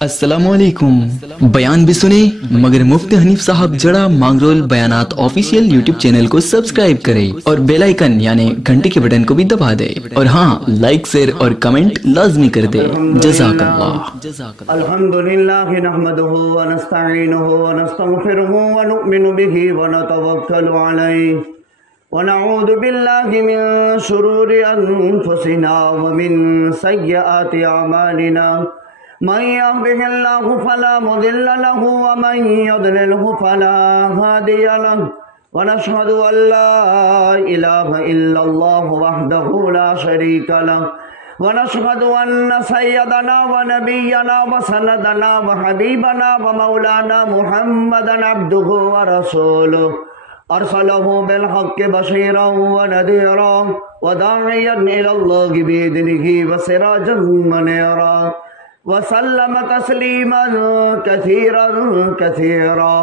अस्सलामुअलैकुम। बयान भी सुने मगर मुफ्ती हनीफ साहब जड़ा मांगरोल बयानात ऑफिशियल यूट्यूब चैनल को सब्सक्राइब करें और बेल आइकन यानी घंटे के बटन को भी दबा दे और हाँ, लाइक शेयर और कमेंट लाजमी कर दे। जज़ाकल्लाह। अल्हम्दुलिल्लाह नहमदुहु व नस्तईनुहु व नस्तगफिरुहु व नु'मिनु बिही व नतवक्कलु अलैहि व नऊज़ु बिल्लाहि मिन शुरूरि अनफुसिना व मिन सय्यिआति अमालिना मन यहदिहिल्लाहु फला मुदिल्ल लहु व मन युद्लिलहु फला हादिय लहु व नशहदु अल्ला इलाहा इल्लल्लाहु वहदहु ला शरीका लहु व नशहदु अन्न सय्यदना व नबियना व सनदना व हबीबना व मौलाना मुहम्मदन अब्दुहु व रसूलुहु अरसलहु बिल हक़्क़ि बशीरन व नज़ीरा व दाइयन इलल्लाहि बिइज़्निहि व सिराजन मुनीरा वसल्लम तस्लीमन कसीरन कसीरा।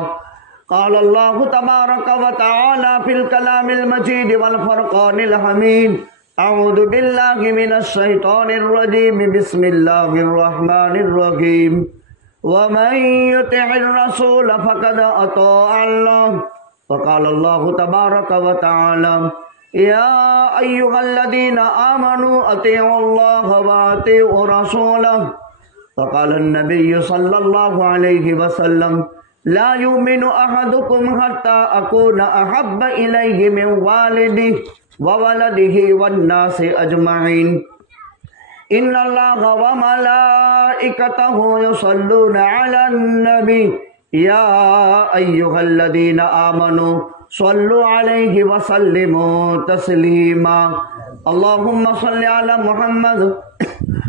क़ाल अल्लाहु तबारक व तआला फिल कलामिल मजीद वल फ़ुरक़ानिल हमीद। अऊज़ु बिल्लाहि मिनश शैतानिर रजीम। बिस्मिल्लाहिर रहमानिर रहीम। व मन युतिइर रसूल फ़क़द अताअ अल्लाह। व क़ाल अल्लाहु तबारक व तआला या अय्युहल्लज़ीना आमनू अतीउल्लाह व अतीउ रसूलह। फ़क़ाल अन्नबिय्यु सल्लल्लाहु अलैहि वसल्लम ला युमिनु अहदुकुम हत्ता अकूना अहब्ब इलैहि मिन वालिदिहि व वलदिहि वन्नासि अजमईन। इन्नल्लाहा व मलाइकतहु युसल्लूना अलन नबी या अय्युहल्लज़ीना आमनू सल्लु अलैहि व सल्लिमू तस्लीमा। अल्लाहुम्मा सल्लि अला मुहम्मद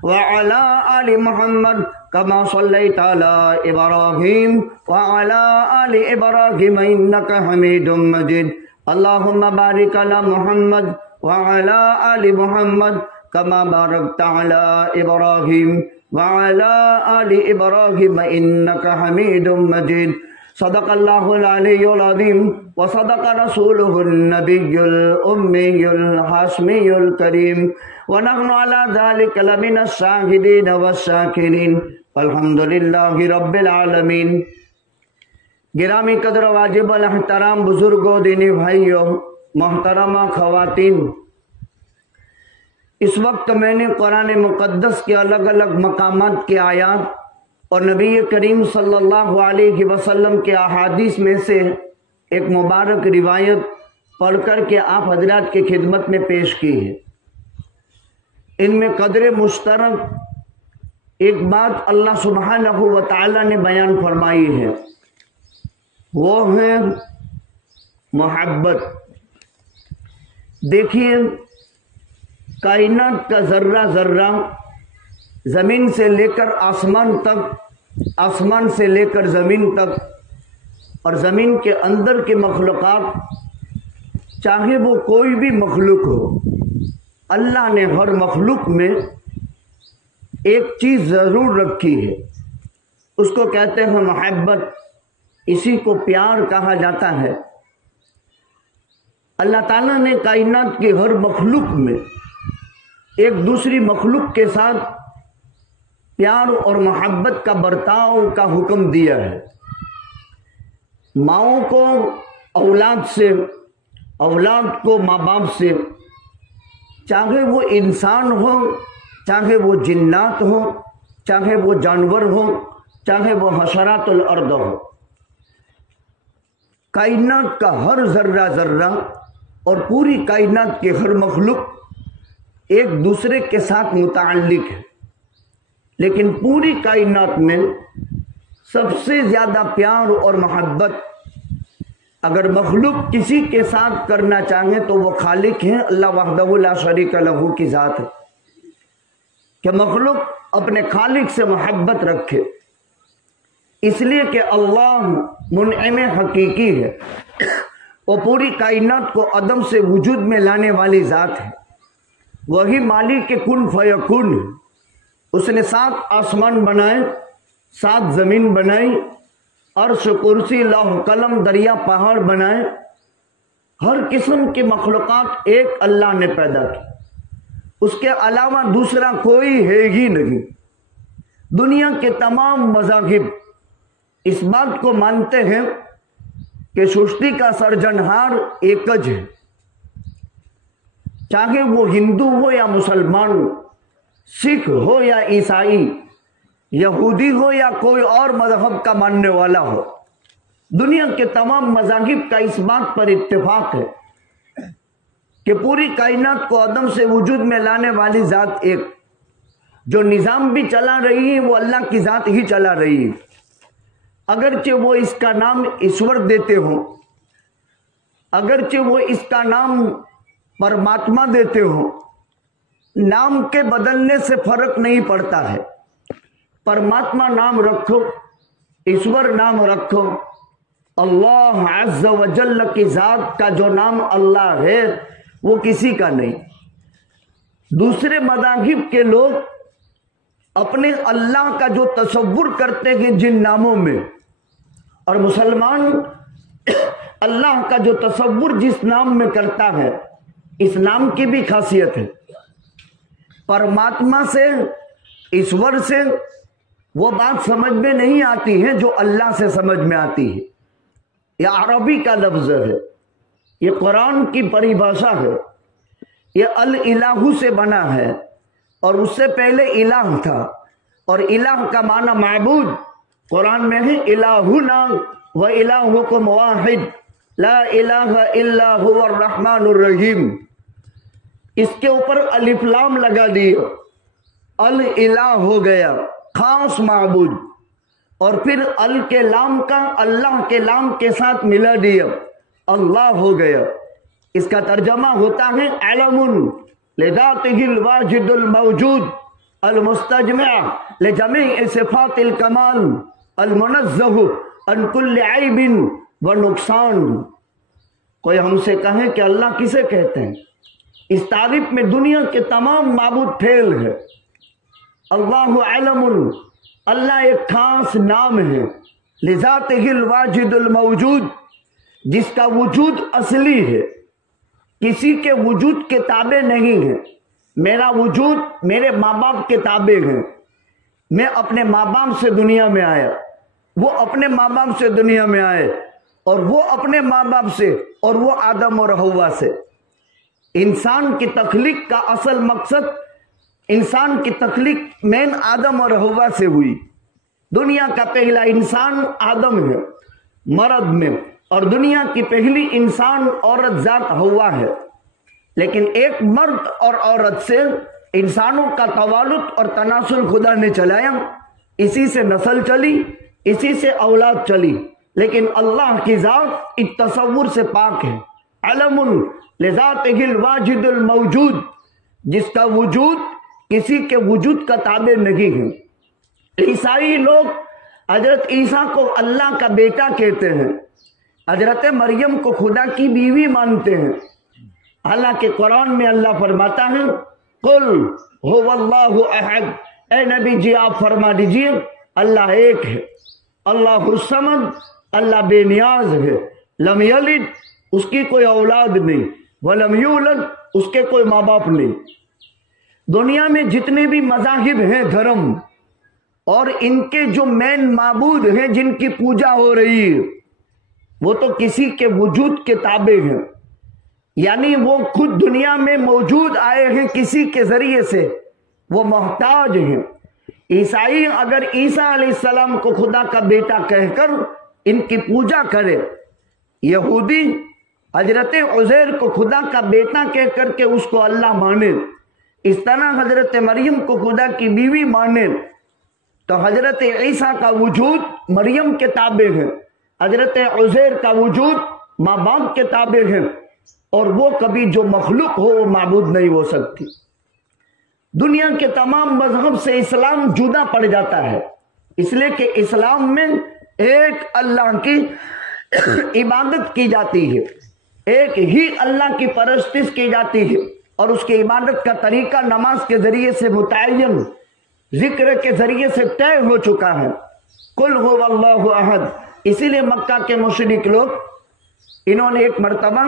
व अला आलि मुहम्मद कमा सल्लैता अला इब्राहीम व अला आलि इब्राहीम इन्नका हमीदुम मजीद। अल्लाहुम्मा बारिक अला मुहम्मद व अला आलि मुहम्मद कमा बारकता अला इब्राहीम व अला आलि इब्राहीम इन्नका हमीदुम मजीद। सदक़ल्लाहुल अलियुल अज़ीम व सदक़ रसूलुहुन नबियुल उम्मियुल हाशमियुल करीम व नहनु अला ज़ालिका लमिनश शाहिदीन वश्शाकिरीन अल्हम्दुलिल्लाहि रब्बिल आलमीन। गिरामी कदर वाजिब अल एहतराम बुजुर्गों, दीनी भाइयों, मोहतरमा खवातीन, इस वक्त मैंने कुरान मुक़द्दस के अलग अलग मकामात के आयात और नबी करीम सल्लल्लाहु अलैहि वसल्लम के अहादीस में से एक मुबारक रिवायत पढ़ कर के आप हजरात की खिदमत में पेश की है। इनमें कदर मुश्तरक एक बात अल्लाह सुब्हानहू व तआला ने बयान फरमाई है, वो है मोहब्बत। देखिए, कायनात का जर्रा जर्रा जमीन से लेकर आसमान तक, आसमान से लेकर जमीन तक और जमीन के अंदर के मखलूक़ात, चाहे वो कोई भी मखलूक हो, अल्लाह ने हर मखलूक में एक चीज जरूर रखी है, उसको कहते हैं मोहब्बत। इसी को प्यार कहा जाता है। अल्लाह ताला ने कायनात के हर मखलूक में एक दूसरी मखलूक के साथ प्यार और मोहब्बत का बर्ताव का हुक्म दिया है। माओं को औलाद से, औलाद को माँ बाप से, चाहे वो इंसान हो, चाहे वो जिन्नात हो, चाहे वो जानवर हो, चाहे वो हशरातुल अर्द हो, कायनात का हर जर्रा जर्रा और पूरी कायनात के हर मखलूक एक दूसरे के साथ मुताल्लिक है। लेकिन पूरी कायनात में सबसे ज्यादा प्यार और मोहब्बत अगर मखलूक किसी के साथ करना चाहे तो वो खालिक है, अल्लाह वहदहू ला शरीका लहू की जात है कि मखलूक अपने खालिक से मोहब्बत रखे, इसलिए कि अल्लाह मुनइम हकीकी है। वो पूरी कायनात को अदम से वजूद में लाने वाली जात है। वही मालिक के कुन फयकुन है। उसने 7 आसमान बनाए, 7 जमीन बनाई, अर्श, कुर्सी, लौह कलम, दरिया, पहाड़ बनाए। हर किस्म की मखलूक़ात एक अल्लाह ने पैदा की, उसके अलावा दूसरा कोई है ही नहीं। दुनिया के तमाम मज़ाहिब इस बात को मानते हैं कि सृष्टि का सर्जनहार एकज है, चाहे वो हिंदू हो या मुसलमान, सिख हो या ईसाई, यहूदी हो या कोई और मजहब का मानने वाला हो। दुनिया के तमाम मज़ाहिब का इस बात पर इत्तेफाक है कि पूरी कायनात को अदम से वजूद में लाने वाली ज़ात एक, जो निज़ाम भी चला रही है वो अल्लाह की ज़ात ही चला रही है। अगरचे वो इसका नाम ईश्वर देते हो, अगरचे वो इसका नाम परमात्मा देते हो, नाम के बदलने से फर्क नहीं पड़ता है। परमात्मा नाम रखो, ईश्वर नाम रखो, अल्लाह अज़्ज़ व जल्ल की ज़ात का जो नाम अल्लाह है वो किसी का नहीं। दूसरे मज़ाहिब के लोग अपने अल्लाह का जो तसव्वुर करते हैं जिन नामों में, और मुसलमान अल्लाह का जो तसव्वुर जिस नाम में करता है, इस नाम की भी खासियत है। परमात्मा से, ईश्वर से वो बात समझ में नहीं आती है जो अल्लाह से समझ में आती है। यह अरबी का लफ्ज है, ये कुरान की परिभाषा है, ये अल इलाहू से बना है और उससे पहले इलाह था, और इलाह का माना माबूद। कुरान में है इलाहुना व इलाहुकुम वाहिद ला इलाहा इल्ला हुवर रहमानुर रहीम। इसके ऊपर अलिफ लाम लगा दिया, अल इलाह हो गया, खास माबूद, और फिर अल के लाम का अल्लाह के लाम के साथ मिला दिया, अल्लाह हो गया। इसका तर्जमा होता है अलमुन लिज़ातिहिल वाजिदुल मौजूद अल मुस्तजमिअ लिजमीइ सिफातिल कमाल अल मुनज़्ज़हु अन कुल्लि ऐबिन व नुकसान। कोई हमसे कहे कि अल्लाह किसे कहते हैं, इस तारीफ में दुनिया के तमाम माबूद फेल है। अल्लाहु अलमुन, अल्लाह एक खास नाम है, लिज़ातिहिल वाजिदुल मौजूद, जिसका वजूद असली है, किसी के वजूद के ताबे नहीं है। मेरा वजूद मेरे माँ बाप के ताबे है। मैं अपने माँ बाप से दुनिया में आया, वो अपने माँ बाप से दुनिया में आए, और वो अपने माँ बाप से, और वो आदम और हव्वा से। इंसान की तख्लीक का असल मकसद, इंसान की तख्लीक मेन आदम और हव्वा से हुई। दुनिया का पहला इंसान आदम है मर्द में, और दुनिया की पहली इंसान औरत जात हव्वा है। लेकिन एक मर्द और औरत से इंसानों का तवालुद और तनासुल खुदा ने चलाया, इसी से नस्ल चली, इसी से औलाद चली। लेकिन अल्लाह की जात इस तसव्वुर से पाक है। अलमुन लिज़ातिहिल वाजिदुल मौजूद, जिसका वजूद किसी के वजूद का ताबे नहीं है। ईसाई लोग हजरत ईसा को अल्लाह का बेटा कहते हैं, हजरत मरियम को खुदा की बीवी मानते हैं। हालांकि कुरान में अल्लाह फरमाता है कुल हुवल्लाहु अहद, ए नबी जी आप फरमा दीजिए अल्लाह एक है, अल्लाहुस समद, अल्लाह बेनियाज है, लम यलिद, उसकी कोई औलाद नहीं, वलम यूलद, उसके कोई माँ बाप नहीं। दुनिया में जितने भी मज़ाहिब हैं धर्म, और इनके जो मेन माबूद हैं जिनकी पूजा हो रही है, वो तो किसी के वजूद के ताबे हैं, यानी वो खुद दुनिया में मौजूद आए हैं किसी के जरिए से, वो मोहताज हैं। ईसाई अगर ईसा अलैहिस्सलाम को खुदा का बेटा कहकर इनकी पूजा करे, यहूदी हजरत उज़ैर को खुदा का बेटा कह करके उसको अल्लाह माने, इस तरह हजरत मरियम को खुदा की बीवी माने, तो हजरत ईसा का वजूद मरियम के ताबे है, हजरत उज़ैर का वजूद माँ बाप के ताबे है, और वो कभी जो मखलूक हो वो माबूद नहीं हो सकती। दुनिया के तमाम मजहब से इस्लाम जुदा पड़ जाता है, इसलिए कि इस्लाम में एक अल्लाह की इबादत की जाती है, एक ही अल्लाह की परस्तिश की जाती है, और उसकी इबादत का तरीका नमाज के जरिए से मुतय्यन, जिक्र के जरिए से तय हो चुका है। कुल हुवल्लाहु अहद। इसीलिए मक्का के मुशरिक लोग, इन्होंने एक मर्तबा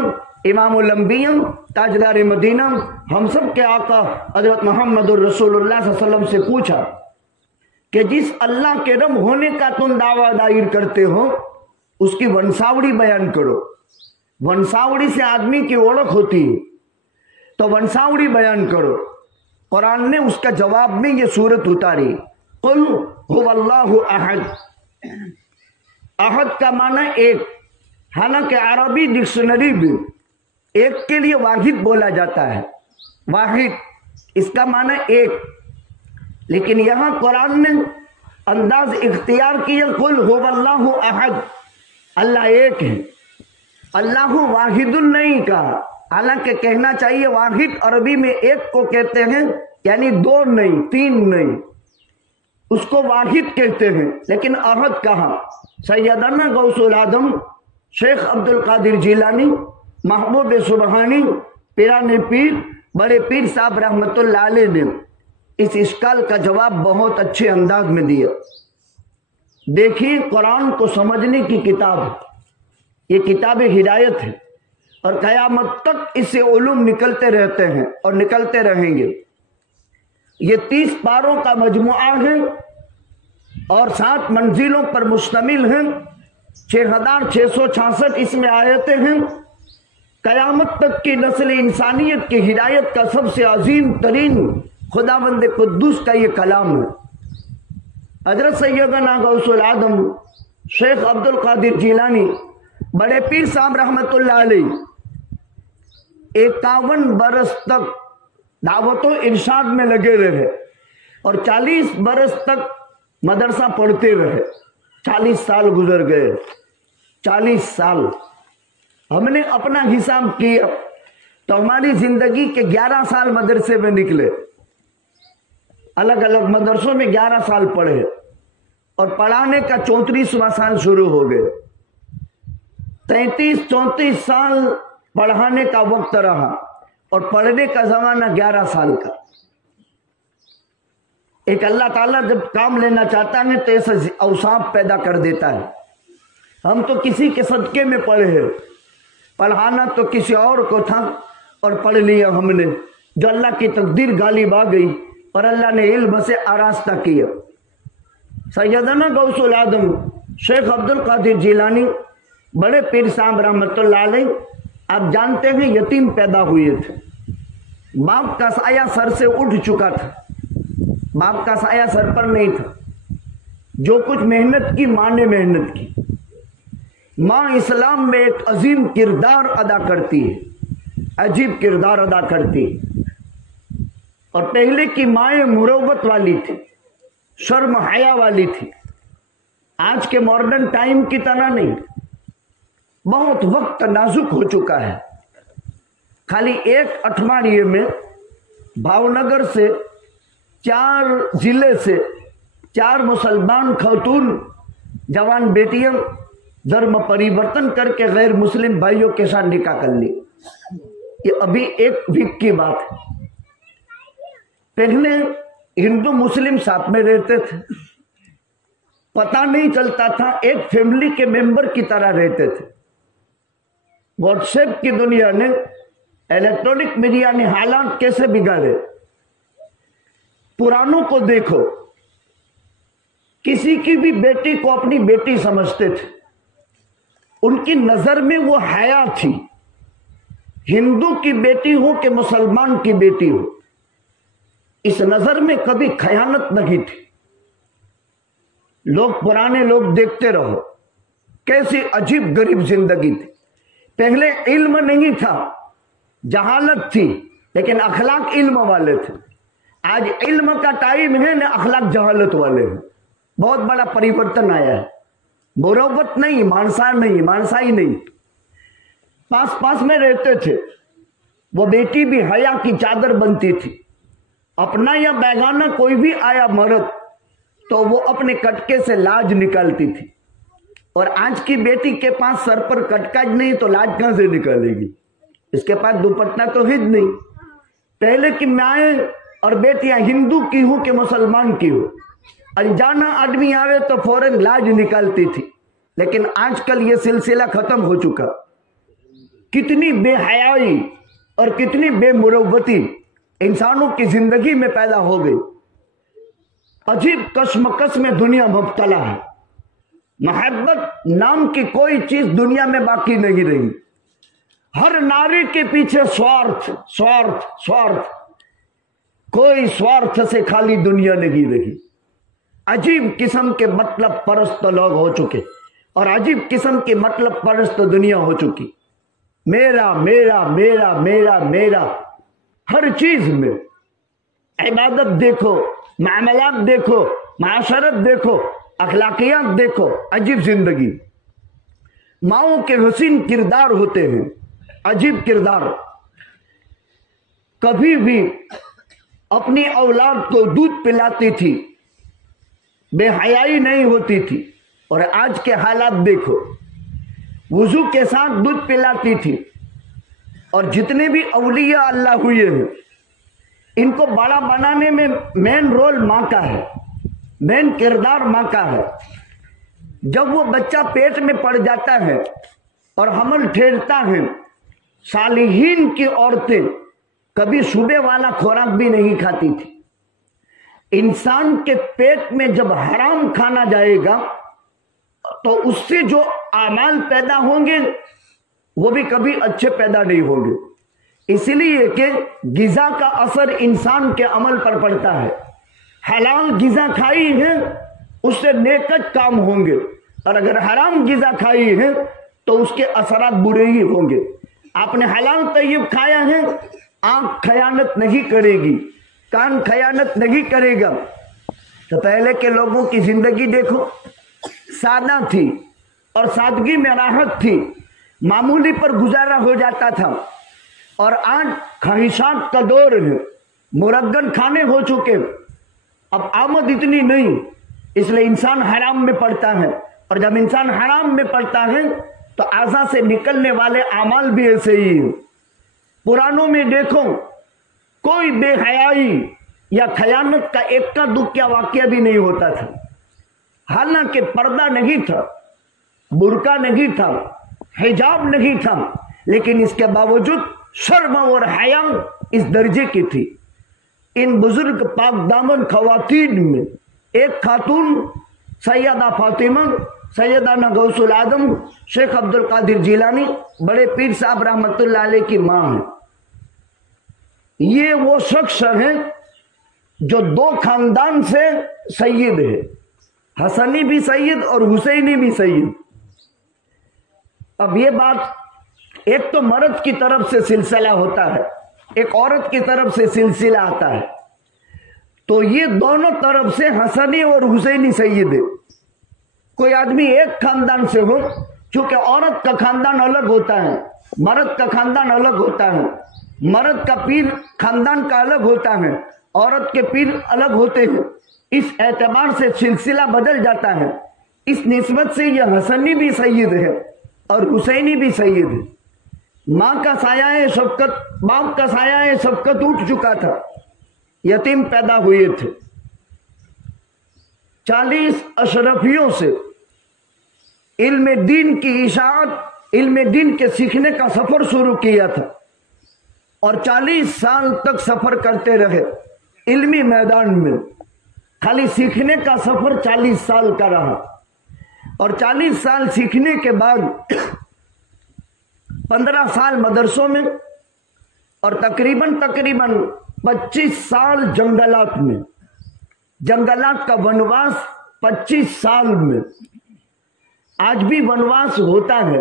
इमामुल अंबिया ताजदार मदीना हम सब के आका हजरत मोहम्मद रसूलुल्लाह सल्लल्लाहु अलैहि वसल्लम से पूछा کہ جس اللہ کے رب ہونے کا تم دعویٰ دائر کرتے ہو اس کی ونساوڑی بیان کرو. ونساوڑی سے آدمی کی اوڑک ہوتی ہے، تو ونساوڑی بیان کرو. قرآن نے اس کا جواب میں یہ سورت اتاری، قل هو اللہ احد. احد کا معنی ایک، حالانکہ عربی ڈکشنری بھی ایک کے لیے واحد بولا جاتا ہے، واحد اس کا معنی ایک، لیکن یہاں قرآن نے انداز اختیار کیا، قل هو اللہ احد، اللہ ایک ہے. اللہ واحد نہیں کہا، حالانکہ کہنا چاہیے واحد عربی میں ایک کو کہتے ہیں، یعنی دو نہیں، تین نہیں، اس کو واحد کہتے ہیں. لیکن احد کہا. سیدنا غوث العظم شیخ عبد القادر جیلانی، محبوب سبحانی، پیران پیر، بڑے پیر صاحب رحمت اللہ علیہ نے اس اشکال کا جواب بہت اچھے انداز میں دیا. دیکھیے، قرآن کو سمجھنے کی کتاب ہے، یہ کتاب ہدایت ہے، اور قیامت تک اس سے علوم نکلتے رہتے ہیں اور نکلتے رہیں گے. یہ 30 پاروں کا مجموعہ ہے اور 7 منزلوں پر مشتمل ہیں. 6666 اس میں آیتیں ہیں. قیامت تک کی نسل انسانیت کی ہدایت کا سب سے عظیم ترین خداوند قدوس کا یہ کلام ہے. حضرت سیدنا غوث العظم شیخ عبد القادر جیلانی، بڑے پیر صاحب رحمت اللہ علیہ، 51 برس تک دعوت و ارشاد میں لگے رہے اور 40 برس تک مدرسہ پڑھتے رہے. 40 سال گزر گئے. 40 سال ہم نے اپنا حساب کیا تو ہماری زندگی کے 11 سال مدرسے میں نکلے. الگ الگ مدرسوں میں 11 سال پڑھے اور پڑھانے کا 34واں سال شروع ہو گئے. 33-34 سال پڑھانے کا وقت رہا اور پڑھنے کا زمانہ 11 سال کا. ایک اللہ تعالیٰ جب کام لینا چاہتا ہے تو ایسا اوصاف پیدا کر دیتا ہے. ہم تو کسی کے صدقے میں پڑھے ہیں، پڑھانا تو کسی اور کو تھا اور پڑھ لیا ہم نے، جو اللہ کی تقدیر غالب آ گئی اور اللہ نے علم سے آراستہ کیا. سیدنا غوث العظم شیخ عبد القادر جیلانی، بڑے پیر صاحب رحمت اللہ علیہ، آپ جانتے ہیں یتیم پیدا ہوئے تھے. باپ کا سایہ سر سے اٹھ چکا تھا، باپ کا سایہ سر پر نہیں تھا. جو کچھ محنت کی ماں نے محنت کی. ماں اسلام میں ایک عظیم کردار ادا کرتی ہے، عجیب کردار ادا کرتی ہے. اور پہلے کی مائیں مروت والی تھی، شرم حیا والی تھی. آج کے ماڈرن ٹائم کی طرح نہیں. بہت وقت نازک ہو چکا ہے. خالی ایک اٹھواڑیے میں بھاونگر سے 4 ضلع سے 4 مسلمان خاتون جوان بیٹیاں دھرم پریورتن کر کے غیر مسلم بھائیوں کے ساتھ نکاح کر لی. یہ ابھی 1 ویک کی بات ہے. پہلے ہندو مسلم ساتھ میں رہتے تھے، پتہ نہیں چلتا تھا، ایک فیملی کے ممبر کی طرح رہتے تھے. واٹس ایپ کی دنیا نے، الیکٹرانک میڈیا نے حالات کیسے بگاڑے. پرانوں کو دیکھو، کسی کی بھی بیٹی کو اپنی بیٹی سمجھتے تھے. ان کی نظر میں وہ حیا تھی. ہندو کی بیٹی ہو کہ مسلمان کی بیٹی ہو، اس نظر میں کبھی خیانت نہیں تھی. لوگ، پرانے لوگ دیکھتے رہو کیسی عجیب غریب زندگی تھی. پہلے علم نہیں تھا، جہالت تھی، لیکن اخلاق علم والے تھے. آج علم کا ٹائم ہے نہ اخلاق جہالت والے ہیں. بہت بڑا پریورتن آیا ہے. مروت نہیں، مانسا نہیں، مانسائی نہیں. پاس پاس میں رہتے تھے. وہ بیٹی بھی حیا کی چادر بنتی تھی. اپنا یا بیگانہ کوئی بھی آیا مرد تو وہ اپنے کٹکے سے لاج نکالتی تھی. اور آج کی بیٹی کے پاس سر پر کٹکا نہیں تو لاج کہاں سے نکالے گی؟ اس کے پاس دوپٹہ تو ہے نہیں. پہلے کی مائیں اور بیٹیاں ہندو کی ہوں کہ مسلمان کی ہو، انجانا آدمی آوے تو فوراً لاج نکالتی تھی. لیکن آج کل یہ سلسلہ ختم ہو چکا. کتنی بے حیائی اور کتنی بے مروتی انسانوں کی زندگی میں پیدا ہو گئی. अजीब कश्मकश में दुनिया मुब्तला है। मोहब्बत नाम की कोई चीज दुनिया में बाकी नहीं रही। हर नारी के पीछे स्वार्थ स्वार्थ स्वार्थ, कोई स्वार्थ से खाली दुनिया नहीं रही। अजीब किस्म के मतलब परस्त लोग हो चुके और अजीब किस्म की मतलब परस्त दुनिया हो चुकी। मेरा मेरा मेरा मेरा मेरा हर चीज में। इबादत देखो, मामलात देखो, माशरत देखो, अखलाकियात देखो, अजीब जिंदगी। माओ के हसीन किरदार होते हैं, अजीब किरदार। कभी भी अपनी औलाद को दूध पिलाती थी, बेहयाई नहीं होती थी। और आज के हालात देखो, वुजू के साथ दूध पिलाती थी। और जितने भी औलिया अल्लाह हुए हैं, इनको बड़ा बनाने में मेन रोल माँ का है, मेन किरदार माँ का है। जब वो बच्चा पेट में पड़ जाता है और हमल ठहरता है, सालिहीन की औरतें कभी सुबह वाला खुराक भी नहीं खाती थी। इंसान के पेट में जब हराम खाना जाएगा तो उससे जो आमाल पैदा होंगे वो भी कभी अच्छे पैदा नहीं होंगे। इसलिए कि गिजा का असर इंसान के अमल पर पड़ता है। हलाल गिजा खाई है उससे नेकट काम होंगे, और अगर हराम गिजा खाई है तो उसके असरात बुरे ही होंगे। आपने हलाल तैयब खाया है, आंख खयानत नहीं करेगी, कान खयानत नहीं करेगा। तो पहले के लोगों की जिंदगी देखो, सादा थी और सादगी में राहत थी, मामूली पर गुजारा हो जाता था। और आज ख्वाहिशात का दौर है, मुरग्गन खाने हो चुके, अब आमद इतनी नहीं, इसलिए इंसान हराम में पड़ता है। और जब इंसान हराम में पड़ता है तो आज़ा से निकलने वाले आमाल भी ऐसे ही है। पुरानों में देखो, कोई बेहयाई या खयानत का एक का दुख या वाकया भी नहीं होता था। हालांकि पर्दा नहीं था, बुर्का नहीं था, हिजाब नहीं था, लेकिन इसके बावजूद शर्म और हया इस दर्जे की थी। इन बुजुर्ग पाक दामन खवातीन में एक खातून सैयदा फातिमा, सैयदाना गौसुल आदम शेख अब्दुल कादिर जिलानी बड़े पीर साहब रहमतुल्लाह अलैह की मां है। ये वो शख्स है जो दो खानदान से सैयद है, हसनी भी सैयद और हुसैनी भी सैयद। अब ये बात, एक तो मर्द की तरफ से सिलसिला होता है, एक औरत की तरफ से सिलसिला आता है। तो ये दोनों तरफ से हसनी और हुसैनी सैयद है। कोई आदमी एक खानदान से हो, क्योंकि औरत का खानदान अलग होता है, मर्द का खानदान अलग होता है। मर्द का पीर खानदान का अलग होता है, औरत के पीर अलग होते हैं। इस एतबार से सिलसिला बदल जाता है। इस निस्बत से यह हसनी भी सैयद है और हुसैनी भी सैयद है। माँ का साया शफकत, बाप का साया शफकत उठ चुका था, यतीम पैदा हुए थे। 40 अशरफियों से इल्म दीन की इशाअत, इल्म दीन के सीखने का सफर शुरू किया था और 40 साल तक सफर करते रहे इल्मी मैदान में। खाली सीखने का सफर 40 साल का रहा और 40 साल सीखने के बाद 15 साल मदरसों में और तकरीबन 25 साल जंगलात में। जंगलात का वनवास 25 साल में। आज भी वनवास होता है,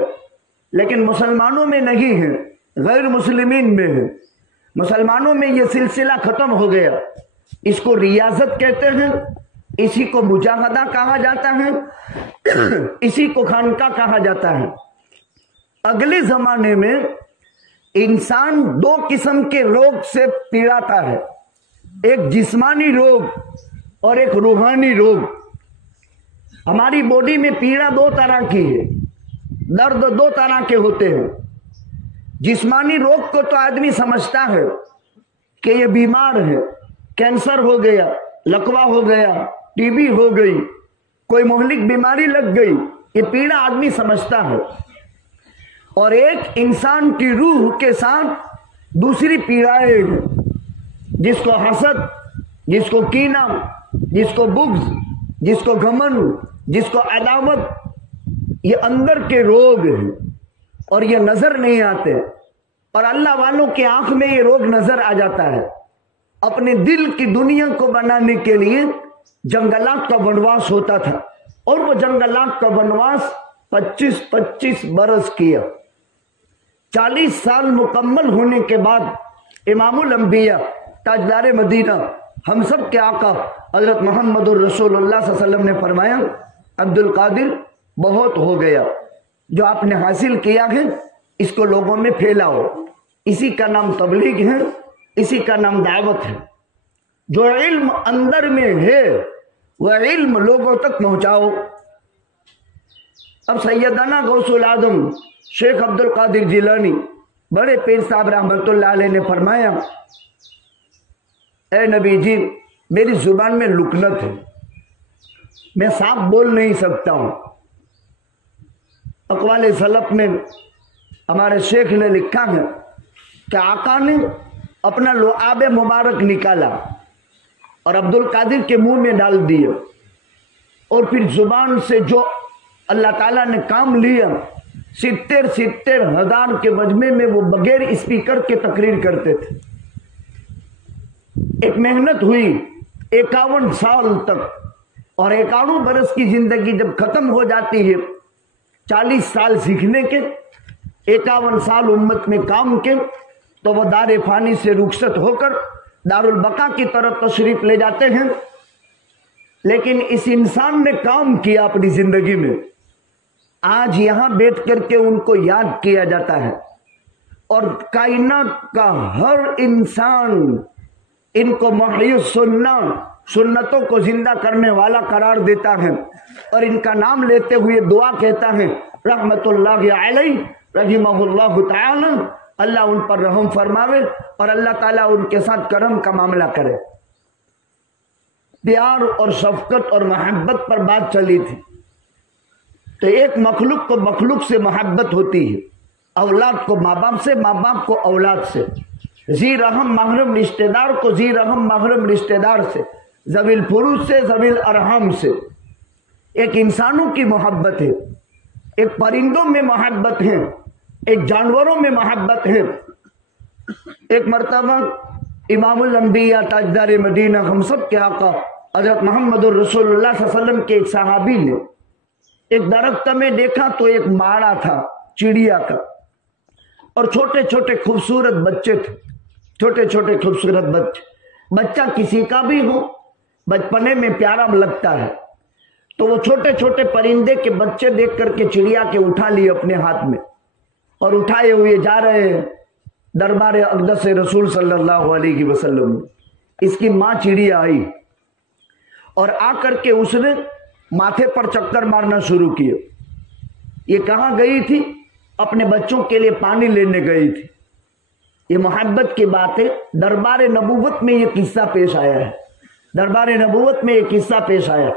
लेकिन मुसलमानों में नहीं है, गैर मुस्लिमीन में है। मुसलमानों में यह सिलसिला खत्म हो गया। इसको रियाजत कहते हैं, इसी को मुजाहदा कहा जाता है, इसी को खानका कहा जाता है। अगले जमाने में इंसान 2 किस्म के रोग से पीड़ाता है, एक जिस्मानी रोग और एक रूहानी रोग। हमारी बॉडी में पीड़ा 2 तरह की है, दर्द 2 तरह के होते हैं। जिस्मानी रोग को तो आदमी समझता है कि ये बीमार है, कैंसर हो गया, लकवा हो गया, टीबी हो गई, कोई मोहलिक बीमारी लग गई, ये पीड़ा आदमी समझता है। और एक इंसान की रूह के साथ दूसरी पीड़ाएं हैं, जिसको हसद, जिसको कीना, جس کو بغض، جس کو گھمنڈ، جس کو عداوت، یہ اندر کے روگ ہیں اور یہ نظر نہیں آتے، اور اللہ والوں کی آنکھ میں یہ روگ نظر آ جاتا ہے۔ اپنے دل کی دنیا کو بنانے کے لیے جنگلات کا ونواس ہوتا تھا، اور وہ جنگلات کا ونواس 25 برس کیا۔ 40 سال مکمل ہونے کے بعد امام الانبیاء تاجدار مدینہ ہم سب کے آقا حضرت محمد الرسول اللہ صلی اللہ علیہ وسلم نے فرمایا، عبد القادر بہت ہو گیا، جو آپ نے حاصل کیا ہے اس کو لوگوں میں پھیلاؤ، اسی کا نام تبلیغ ہے، اسی کا نام دعوت ہے۔ جو علم اندر میں ہے وہ علم لوگوں تک پہنچاؤ۔ اب سیدنا غوث العظم شیخ عبد القادر جیلانی بڑے پیر صاحب رحمت اللہ علیہ نے فرمایا، اے نبی جی میری زبان میں لکنت ہے، میں صاف بول نہیں سکتا ہوں۔ اقوال سلف میں ہمارے شیخ نے لکھا ہے کہ آقا نے اپنا لعاب مبارک نکالا اور عبد القادر کے منہ میں ڈال دیا، اور پھر زبان سے جو اللہ تعالیٰ نے کام لیا، 70 ہزار کے مجمع میں وہ بغیر اسپیکر کے تقریر کرتے تھے۔ ایک محنت ہوئی 51 سال تک، اور 51 برس کی زندگی جب ختم ہو جاتی ہے، 40 سال سیکھنے کے، 51 سال امت میں کام کے، تو وہ دار فانی سے رخصت ہو کر دار البقا کی طرف تشریف لے جاتے ہیں۔ لیکن اس انسان نے کام کیا اپنی زندگی میں، آج یہاں بیٹھ کر کے ان کو یاد کیا جاتا ہے، اور کائنات کا ہر انسان ان کو محی سنتوں کو زندہ کرنے والا قرار دیتا ہے، اور ان کا نام لیتے ہوئے دعا کہتا ہے، رحمت اللہ علیہ رحمہ اللہ تعالی، اللہ ان پر رحم فرماوے اور اللہ تعالیٰ ان کے ساتھ کرم کا معاملہ کرے۔ پیار اور شفقت اور محبت پر بات چلی تھی، تو ایک مخلوق کو مخلوق سے محبت ہوتی ہے، اولاد کو ماں باپ سے، ماں باپ کو اولاد سے، ذی رحم محرم رشتہ دار کو ذی رحم محرم رشتہ دار سے، ذوی الفروض سے، ذوی الارحام سے۔ ایک انسانوں کی محبت ہے، ایک پرندوں میں محبت ہے، ایک جانوروں میں محبت ہے۔ ایک مرتبہ امام الانبیاء تاجدار مدینہ ہم سب کے آقا حضرت محمد الرسول اللہ صلی اللہ علیہ وسلم کے ایک صحابی نے ایک درخت میں دیکھا تو ایک ماڑا تھا چڑیا کا، اور چھوٹے چھوٹے خوبصورت بچے تھے، چھوٹے چھوٹے خوبصورت بچے۔ بچہ کسی کا بھی ہو بچپنے میں پیارا لگتا ہے، تو وہ چھوٹے چھوٹے پرندے کے بچے دیکھ کر کے چڑیا کے اٹھا لیے اپنے ہاتھ میں، اور اٹھائے ہوئے جا رہے ہیں دربار اقدس رسول صلی اللہ علیہ وسلم۔ اس کی ماں چڑیا آئی اور آ کر کے اس نے ماتھے پر چکر مارنا شروع کیا۔ یہ کہاں گئی تھی؟ اپنے بچوں کے لیے پانی لینے گئی تھی۔ یہ محبت کی بات ہے، دربار نبوت میں یہ قصہ پیش آیا ہے، دربار نبوت میں یہ قصہ پیش آیا،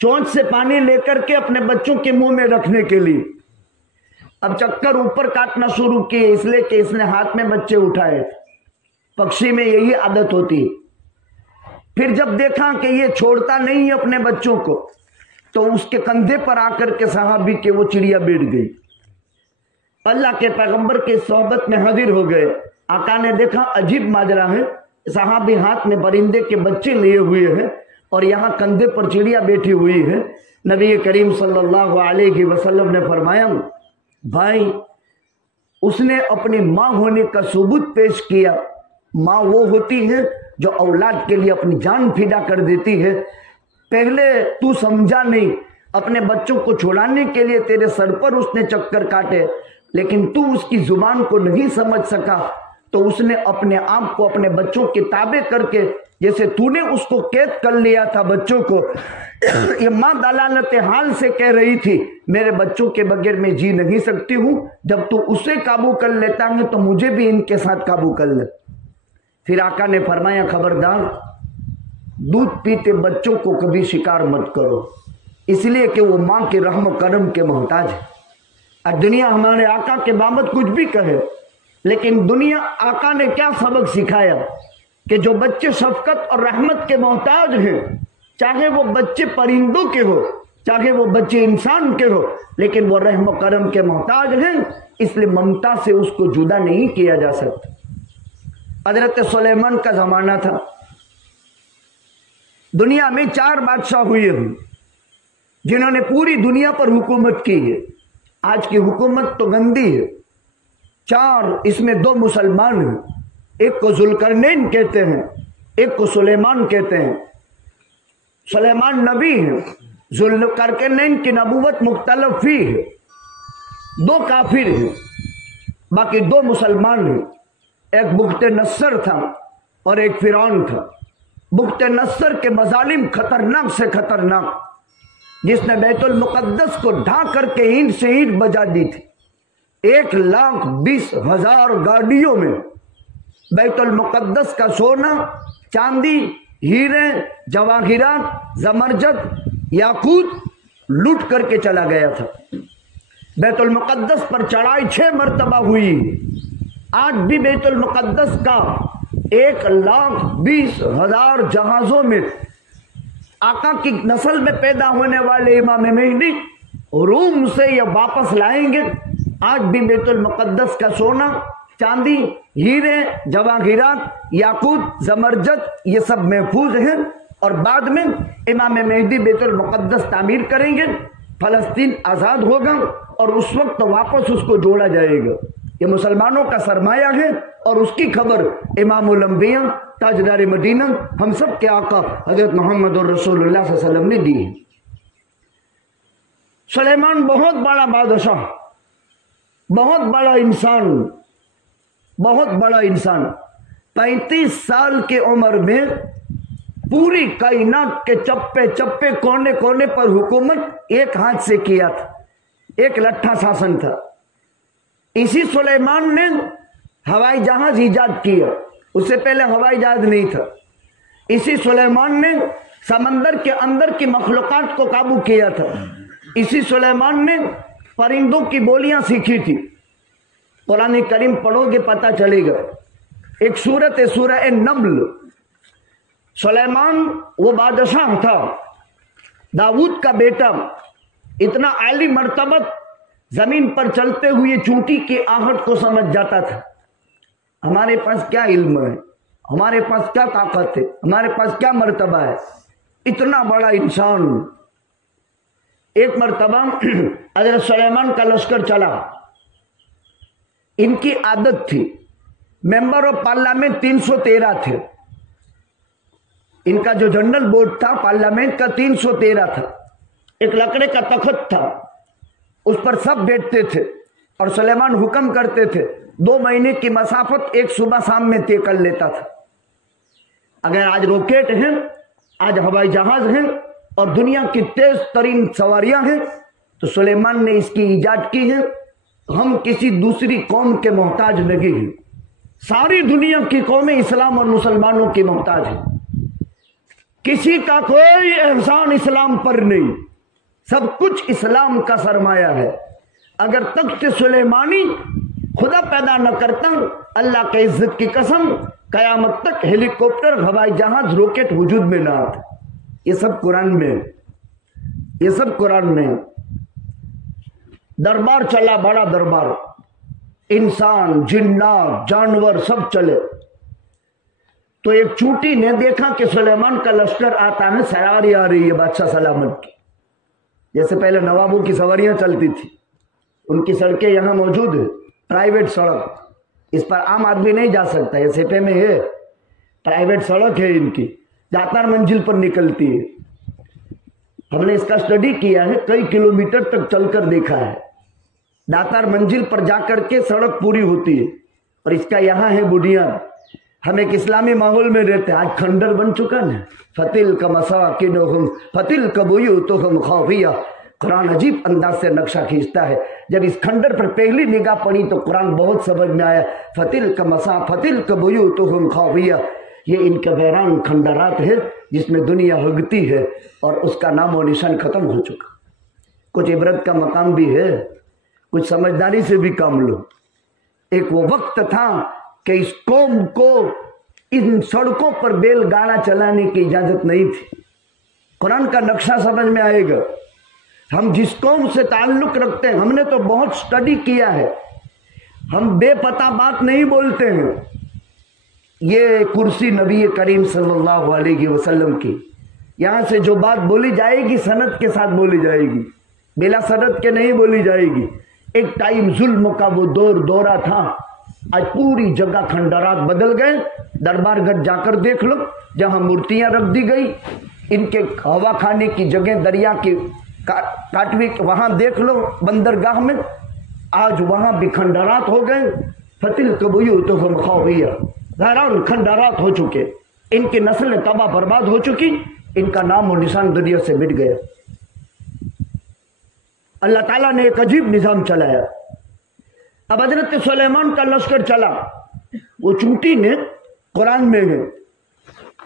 چونچ سے پانی لے کر کے اپنے بچوں کے منہ میں رکھنے کے لیے۔ اب چکر اوپر کاٹنا شروع کیے، اس لیے کہ اس نے ہاتھ میں بچے اٹھائے، پکشی میں یہی عادت ہوتی ہے۔ پھر جب دیکھا کہ یہ چھوڑتا نہیں ہے اپنے بچوں کو، تو اس کے کندھے پر آ کر کے صحابی کے وہ چڑیا بیٹھ گئی۔ اللہ کے پیغمبر کے صحبت میں حاضر ہو گئے، آقا نے دیکھا عجیب ماجرا ہے، صحابی ہاتھ میں پرندے کے بچے لیے ہوئے ہیں اور یہاں کندھے پر چڑیا بیٹھی ہوئی ہے۔ نبی کریم صلی اللہ علیہ وسلم نے فرمایا، بھائی اس نے اپنی ماں ہونے کا ثبوت پیش کیا۔ ماں وہ ہوتی ہے جو اولاد کے لیے اپنی جان فدا کر دیتی ہے۔ پہلے تو سمجھا نہیں، اپنے بچوں کو چھڑانے کے لیے تیرے سر پر اس نے چکر کاٹے، لیکن تو اس کی زبان کو نہیں سمجھ سکا، تو اس نے اپنے آپ کو اپنے بچوں کے تابع کر کے، جیسے تو نے اس کو قید کر لیا تھا بچوں کو، یہ ماں دلالت حال سے کہہ رہی تھی میرے بچوں کے بغیر میں جی نہیں سکتی ہوں، جب تو اسے قابو کر لیتا ہے تو مجھے بھی ان کے ساتھ قابو کر لے۔ پھر آقا نے فرمایا، خبردار دودھ پیتے بچوں کو کبھی شکار مت کرو، اس لیے کہ وہ ماں کے رحم و کرم کے محتاج ہے۔ اب دنیا ہمارے آقا کے بابت کچھ بھی کہے، لیکن دنیا آقا نے کیا سبق سکھایا؟ کہ جو بچے شفقت اور رحمت کے محتاج ہیں، چاہے وہ بچے پرندوں کے ہو، چاہے وہ بچے انسان کے ہو، لیکن وہ رحم و کرم کے محتاج ہیں، اس لیے ممتا سے اس کو جدا نہیں کیا جا سکتا۔ حضرت سلیمان کا زمانہ تھا، دنیا میں 4 بادشاہ ہوئے ہیں جنہوں نے پوری دنیا پر حکومت کی ہے۔ آج کی حکومت تو گندی ہے، 4، اس میں 2 مسلمان ہیں، ایک کو ذوالقرنین کہتے ہیں، ایک کو سلیمان کہتے ہیں۔ سلیمان نبی ہیں، ذوالقرنین کی نبوت مختلف فی ہے، 2 کافر ہیں، باقی 2 مسلمان ہیں۔ ایک بخت نصر تھا اور ایک فرعون تھا۔ بخت نصر کے مظالم خطرناک سے خطرناک، جس نے بیت المقدس کو ڈھا کر کے اینٹ سے اینٹ بجا دی تھی۔ 1,20,000 گاڑیوں میں بیت المقدس کا سونا، چاندی، ہیرے، جواہرات، زمرجد، یاقوت لوٹ کر کے چلا گیا تھا۔ بیت المقدس پر چڑھائی 6 مرتبہ ہوئی۔ آج بھی بیت المقدس کا 1,20,000 جہازوں میں آقا کی نسل میں پیدا ہونے والے امام مہدی روم سے یہ واپس لائیں گے۔ آج بھی بیت المقدس کا سونا، چاندی، ہیرے، جواہرات، یاقوت، زمرجد یہ سب محفوظ ہیں، اور بعد میں امام مہدی بیت المقدس تعمیر کریں گے، فلسطین آزاد ہوگا، اور اس وقت واپس اس کو جوڑا جائے گا۔ یہ مسلمانوں کا سرمایہ ہے، اور اس کی خبر امام الانبیاء تاجدار مدینہ ہم سب کے آقا حضرت محمد رسول اللہ صلی اللہ علیہ وسلم نے دی ہے۔ سلیمان بہت بڑا بادشاہ، بہت بڑا انسان، بہت بڑا انسان، 35 سال کی عمر میں پوری کائنات کے چپے چپے کونے کونے پر حکومت ایک ہاتھ سے کیا تھا، ایک لٹھا شاسن تھا۔ اسی سلیمان نے ہوائی جہاز ایجاد کیا، اس سے پہلے ہوائی جہاز نہیں تھا۔ اسی سلیمان نے سمندر کے اندر کی مخلوقات کو قابو کیا تھا۔ اسی سلیمان نے پرندوں کی بولیاں سیکھی تھی۔ قرآن کریم پڑھو گے پتہ چلے گا۔ ایک سورت ہے سورہ نمل۔ سلیمان وہ بادشاہ تھا، داؤد کا بیٹا، اتنا عالی مرتبت، زمین پر چلتے ہوئے چونٹی کی آہٹ کو سمجھ جاتا تھا۔ ہمارے پاس کیا علم ہے، ہمارے پاس کیا طاقت ہے، ہمارے پاس کیا مرتبہ ہے، اتنا بڑا انسان۔ ایک مرتبہ حضرت سلیمان کا لشکر چلا۔ ان کی عادت تھی، ممبر آف پارلیمنٹ 313 تھے۔ ان کا جو جنرل بورڈ تھا پارلیمنٹ کا 313 تھا۔ ایک لکڑے کا تخت تھا، اس پر سب بیٹھتے تھے، اور سلیمان حکم کرتے تھے۔ 2 مہینے کی مسافت ایک صبح شام میں طے کر لیتا تھا۔ اگر آج راکٹ ہیں، آج ہوائی جہاز ہیں، اور دنیا کی تیز ترین سواریاں ہیں، تو سلیمان نے اس کی ایجاد کی ہے۔ ہم کسی دوسری قوم کے محتاج نہیں ہیں، ساری دنیا کی قومیں اسلام اور مسلمانوں کی محتاج ہیں۔ کسی کا کوئی احسان اسلام پر نہیں، سب کچھ اسلام کا سرمایہ ہے۔ اگر تخت سلیمانی خدا پیدا نہ کرتا، اللہ کے عزت کی قسم، قیامت تک ہیلی کاپٹر، ہوائی جہاز، راکٹ وجود میں نہ آتا۔ یہ سب قرآن میں، یہ سب قرآن میں۔ دربار چلا، بڑا دربار، انسان، جنات، جانور سب چلے۔ تو ایک چونٹی نے دیکھا کہ سلیمان کا لشکر آتا ہے، سواری آ رہی ہے بادشاہ سلامت کی، جیسے پہلے نوابوں کی سواریاں چلتی تھی۔ ان کی سڑکیں یہاں موجود ہے، پرائیویٹ سڑک، اس پر عام آدمی نہیں جا سکتا، یہ سیپے میں ہے، پرائیویٹ سڑک ہے ان کی، جاتار منزل پر نکلتی ہے۔ ہم نے اس کا اسٹڈی کیا ہے، کئی کلومیٹر تک چل کر دیکھا ہے۔ داتار منزل پر جا کر کے سڑک پوری ہوتی ہے، اور اس کا یہاں ہے بنیاد۔ ہم ایک اسلامی ماحول میں رہتے ہیں، آج کھنڈر بن چکا نا، فتل کا مساکنہم فتل کا بیوتہم خاویہ۔ قرآن عجیب انداز سے نقشہ کھینچتا ہے۔ جب اس کھنڈر پر پہلی نگاہ پڑی تو قرآن بہت سمجھ میں آیا۔ فتل کا فتل کا بیوتہم خاویہ، یہ ان کے ویران کھنڈرات ہے جس میں دنیا ہگتی ہے، اور اس کا نام و نشان ختم ہو چکا۔ کچھ عبرت کا مقام بھی ہے، کچھ سمجھداری سے بھی کام لو۔ ایک وہ وقت تھا کہ اس قوم کو इन सड़कों पर बैलगाड़ा चलाने की इजाजत नहीं थी। कुरान का नक्शा समझ में आएगा। हम जिस कौम से ताल्लुक रखते हैं, हमने तो बहुत स्टडी किया है, हम बेपता बात नहीं बोलते हैं। ये कुर्सी नबी करीम सल्लल्लाहु अलैहि वसल्लम की, यहां से जो बात बोली जाएगी सनद के साथ बोली जाएगी, बिला सनद के नहीं बोली जाएगी। एक टाइम जुल्म का वो दौरा था, आज पूरी जगह खंडरात बदल गए। दरबारगढ़ जाकर देख लो, जहां मूर्तियां रख दी गई, इनके हवा खाने की जगह दरिया की काटवी, वहां देख लो बंदरगाह में, आज वहां भी खंडरात हो गए। फतिल कबूयू तो हम खाविया, हैरान खंडरात हो चुके, इनकी नस्लें तबाह बर्बाद हो चुकी, इनका नाम और निशान दुनिया से मिट गया। अल्लाह ताला ने एक अजीब निजाम चलाया। अब हजरत सुलेमान का लश्कर चला, वो चूंटी ने कुरान में है,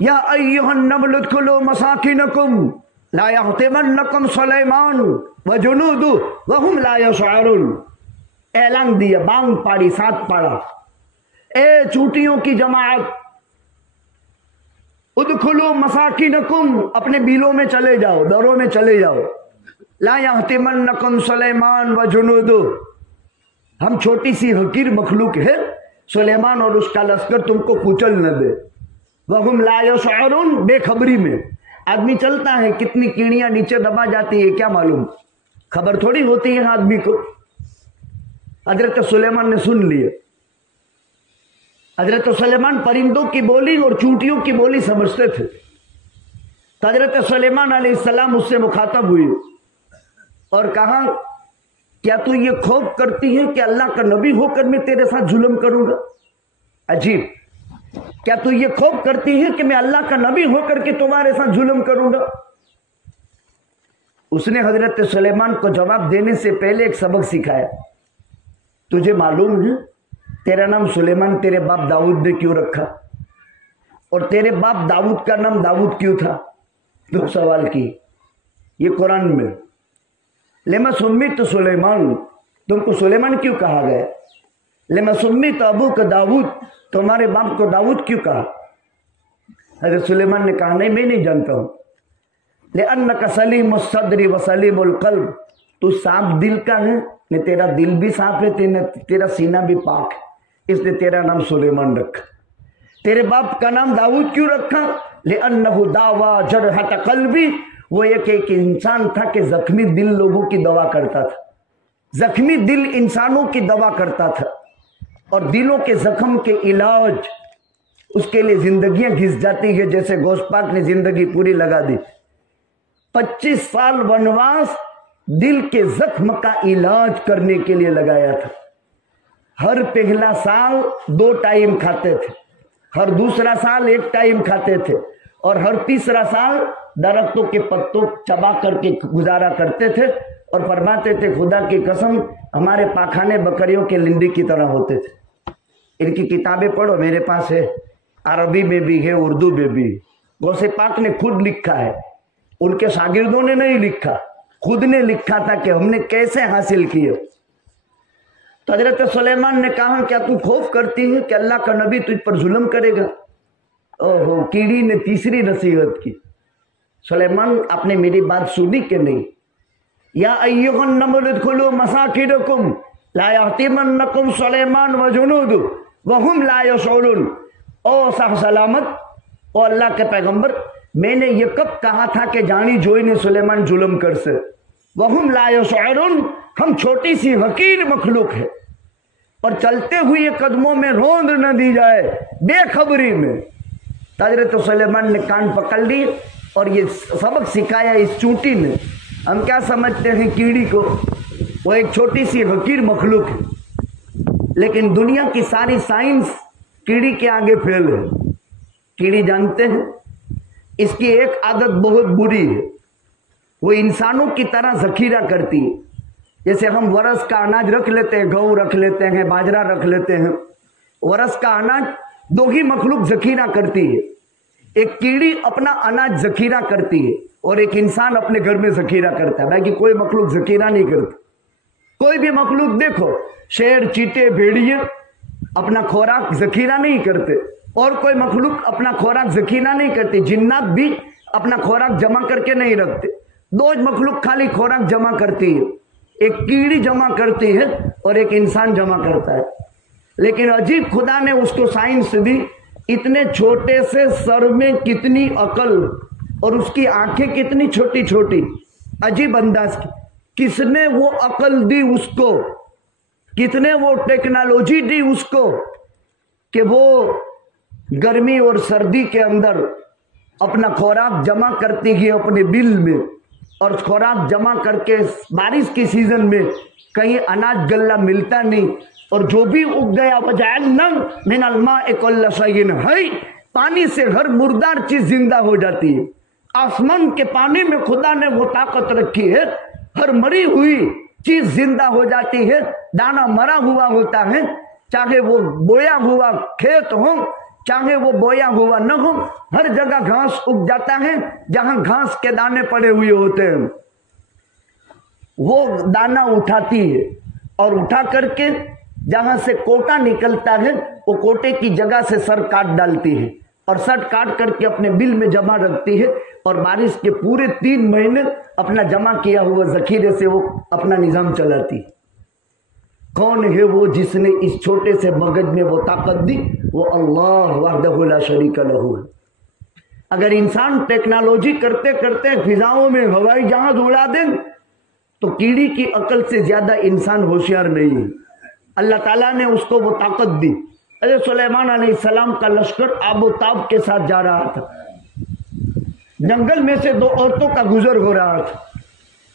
या अय्युहन नमल उदखुलू मसाकिनकुम ला यहतिमन्नकुम सुलेमान व जुनूदु व हुम ला यशअरून। ऐलान दिया, बांग पाड़ी, साथ पाड़ा, ए चूंटियों की जमात, उदखुलू मसाकिनकुम, अपने बिलों में चले जाओ, दरों में चले जाओ। ला यहतिमन्नकुम सुलेमान व जुनूदु, हम छोटी सी हकीर मखलूक है, सुलेमान और उसका लश्कर तुमको कुचल न दे। वहुम ला यशअरून, बेखबरी में आदमी चलता है, कितनी कीड़ियां नीचे दबा जाती है क्या मालूम, खबर थोड़ी होती है आदमी को। हजरत सुलेमान ने सुन लिए। हजरत सुलेमान परिंदों की बोली और चूंटियों की बोली समझते थे। तो हजरत सुलेमान अलैहिस्सलाम उससे मुखातब हुई और कहा, क्या तू ये खौफ करती है कि अल्लाह का नबी होकर मैं तेरे साथ जुल्म करूंगा? अजीब, क्या तू ये खौफ करती है कि मैं अल्लाह का नबी होकर के तुम्हारे साथ जुल्म करूंगा? उसने हजरत सुलेमान को जवाब देने से पहले एक सबक सिखाया। तुझे मालूम है तेरा नाम सुलेमान तेरे बाप दाऊद ने क्यों रखा, और तेरे बाप दाऊद का नाम दाऊद क्यों था? दो सवाल की, ये कुरान में। लेमा सुम्मित सुलेमान, तुमको सुलेमान क्यों कहा गया? लेमा सुम्मित अबू का दाऊद, तुम्हारे बाप को दाऊद क्यों कहा? हजरत सुलेमान ने कहा, नहीं मैं नहीं जानता हूं। लिअन्नका सलीम सदरी व सलीमुल कल्ब, तू साफ दिल का है, ने तेरा दिल भी साफ है, तेरा सीना भी पाक है, इसलिए तेरा नाम सुलेमान रखा। तेरे बाप का नाम दाऊद क्यों रखा? लिअन्नहु दावा जरहत कल्बी, वो एक इंसान था कि जख्मी दिल लोगों की दवा करता था। जख्मी दिल इंसानों की दवा करता था, और दिलों के जख्म के इलाज, उसके लिए जिंदगियां घिस जाती है, जैसे गौस पाक ने जिंदगी पूरी लगा दी। 25 साल वनवास दिल के जख्म का इलाज करने के लिए लगाया था। हर पहला साल 2 टाइम खाते थे, हर दूसरा साल 1 टाइम खाते थे, और हर तीसरा साल दरख्तों के पत्तों चबा करके गुजारा करते थे, और फरमाते थे खुदा की कसम हमारे पाखाने बकरियों के लिंडी की तरह होते थे। इनकी किताबें पढ़ो, मेरे पास है, अरबी में भी है, उर्दू में भी। गौसे पाक ने खुद लिखा है, उनके शागिर्दों ने नहीं लिखा, खुद ने लिखा था कि हमने कैसे हासिल किए। तो हजरत सुलेमान ने कहा, क्या तू खौफ करती है कि अल्लाह का नबी तुझ पर जुल्म करेगा? ओहो, कीड़ी ने तीसरी नसीहत की। सुलेमान, आपने मेरी बात सुनी कि नहीं? या अय्युहन नमल उदखुलू मसाकिनकुम ला यहतिमन्नकुम सुलेमान व जुनूदु व हुम ला यशऊरून। ओ साह सलामत, ओ अल्लाह के पैगंबर, मैंने ये कब कहा था कि जानी जोई ने सुलेमान जुल्म कर से? वहुम ला यशऊरून, हम छोटी सी हकीर मखलूक है, और चलते हुए कदमों में रोंद न दी जाए बेखबरी में। हजरत सुलेमान ने कान पकड़ ली और ये सबक सिखाया इस चूंटी ने। हम क्या समझते हैं कीड़ी को, वो एक छोटी सी हकीर मखलूक है, लेकिन दुनिया की सारी साइंस कीड़ी के आगे फेल है। कीड़ी जानते हैं इसकी एक आदत बहुत बुरी है, वो इंसानों की तरह जखीरा करती है। जैसे हम वरस का अनाज रख लेते हैं, गेहूं रख लेते हैं, बाजरा रख लेते हैं, वरस का अनाज 2 ही मखलूक जखीरा करती है। एक कीड़ी अपना अनाज जखीरा करती है, और एक इंसान अपने घर में जखीरा करता है, बाकी कोई मखलूक जखीरा नहीं करता। कोई भी मखलूक देखो, शेर, चीते, भेड़िए अपना खुराक जखीरा नहीं करते, اور کوئی مخلوق اپنا خوراک ذخیرہ نہیں کرتی، جنات بھی اپنا خوراک جمع کر کے نہیں رکھتے، دو مخلوق خالی خوراک جمع کرتی ہے، ایک کیڑی جمع کرتی ہے اور ایک انسان جمع کرتا ہے۔ لیکن عجیب خدا نے اس کو سائنس دی، اتنے چھوٹے سے سر میں کتنی عقل اور اس کی آنکھیں کتنی چھوٹی چھوٹی، عجیب انداز کی، کس نے وہ عقل دی اس کو، کتنے وہ ٹیکنالوجی دی اس کو کہ وہ گرمی اور سردی کے اندر اپنا خوراک جمع کرتی ہے اپنے بل میں، اور خوراک جمع کر کے بارش کی سیزن میں کہیں اناج غلہ ملتا نہیں، اور جو بھی اگ گیا وجعلنا من الماء كل شيء حي، پانی سے ہر مردار چیز زندہ ہو جاتی ہے۔ آسمان کے پانی میں خدا نے وہ طاقت رکھی ہے، ہر مری ہوئی چیز زندہ ہو جاتی ہے، دانا مرا ہوا ہوتا ہے، چاہے وہ بویا ہوا کھیت ہو چاہے وہ بویا ہوا نہ ہو، ہر جگہ گھاس اگ جاتا ہے، جہاں گھاس کے دانے پڑے ہوئے ہوتے ہیں وہ دانا اٹھاتی ہے، اور اٹھا کر کے جہاں سے کوٹا نکلتا ہے وہ کوٹے کی جگہ سے سر کاٹ ڈالتی ہے، اور سر کاٹ کر کے اپنے بل میں جمع رکھتی ہے، اور بارش کے پورے 3 مہینے اپنا جمع کیا ہوا ذخیرے سے وہ اپنا نظام چلاتی ہے۔ کون ہے وہ جس نے اس چھوٹے سے مغز میں وہ طاقت دی؟ وہ اللہ وحدہ لا شریک لہ ہے۔ اگر انسان ٹیکنالوجی کرتے کرتے فضاؤں میں ہوائی جہاز اڑا دیں تو کیڑی کی عقل سے زیادہ انسان ہوشیار نہیں ہے۔ اللہ تعالیٰ نے اس کو وہ طاقت دی۔ حضرت سلیمان علیہ السلام کا لشکر آب و تاب کے ساتھ جا رہا تھا، جنگل میں سے 2 عورتوں کا گزر ہو رہا تھا،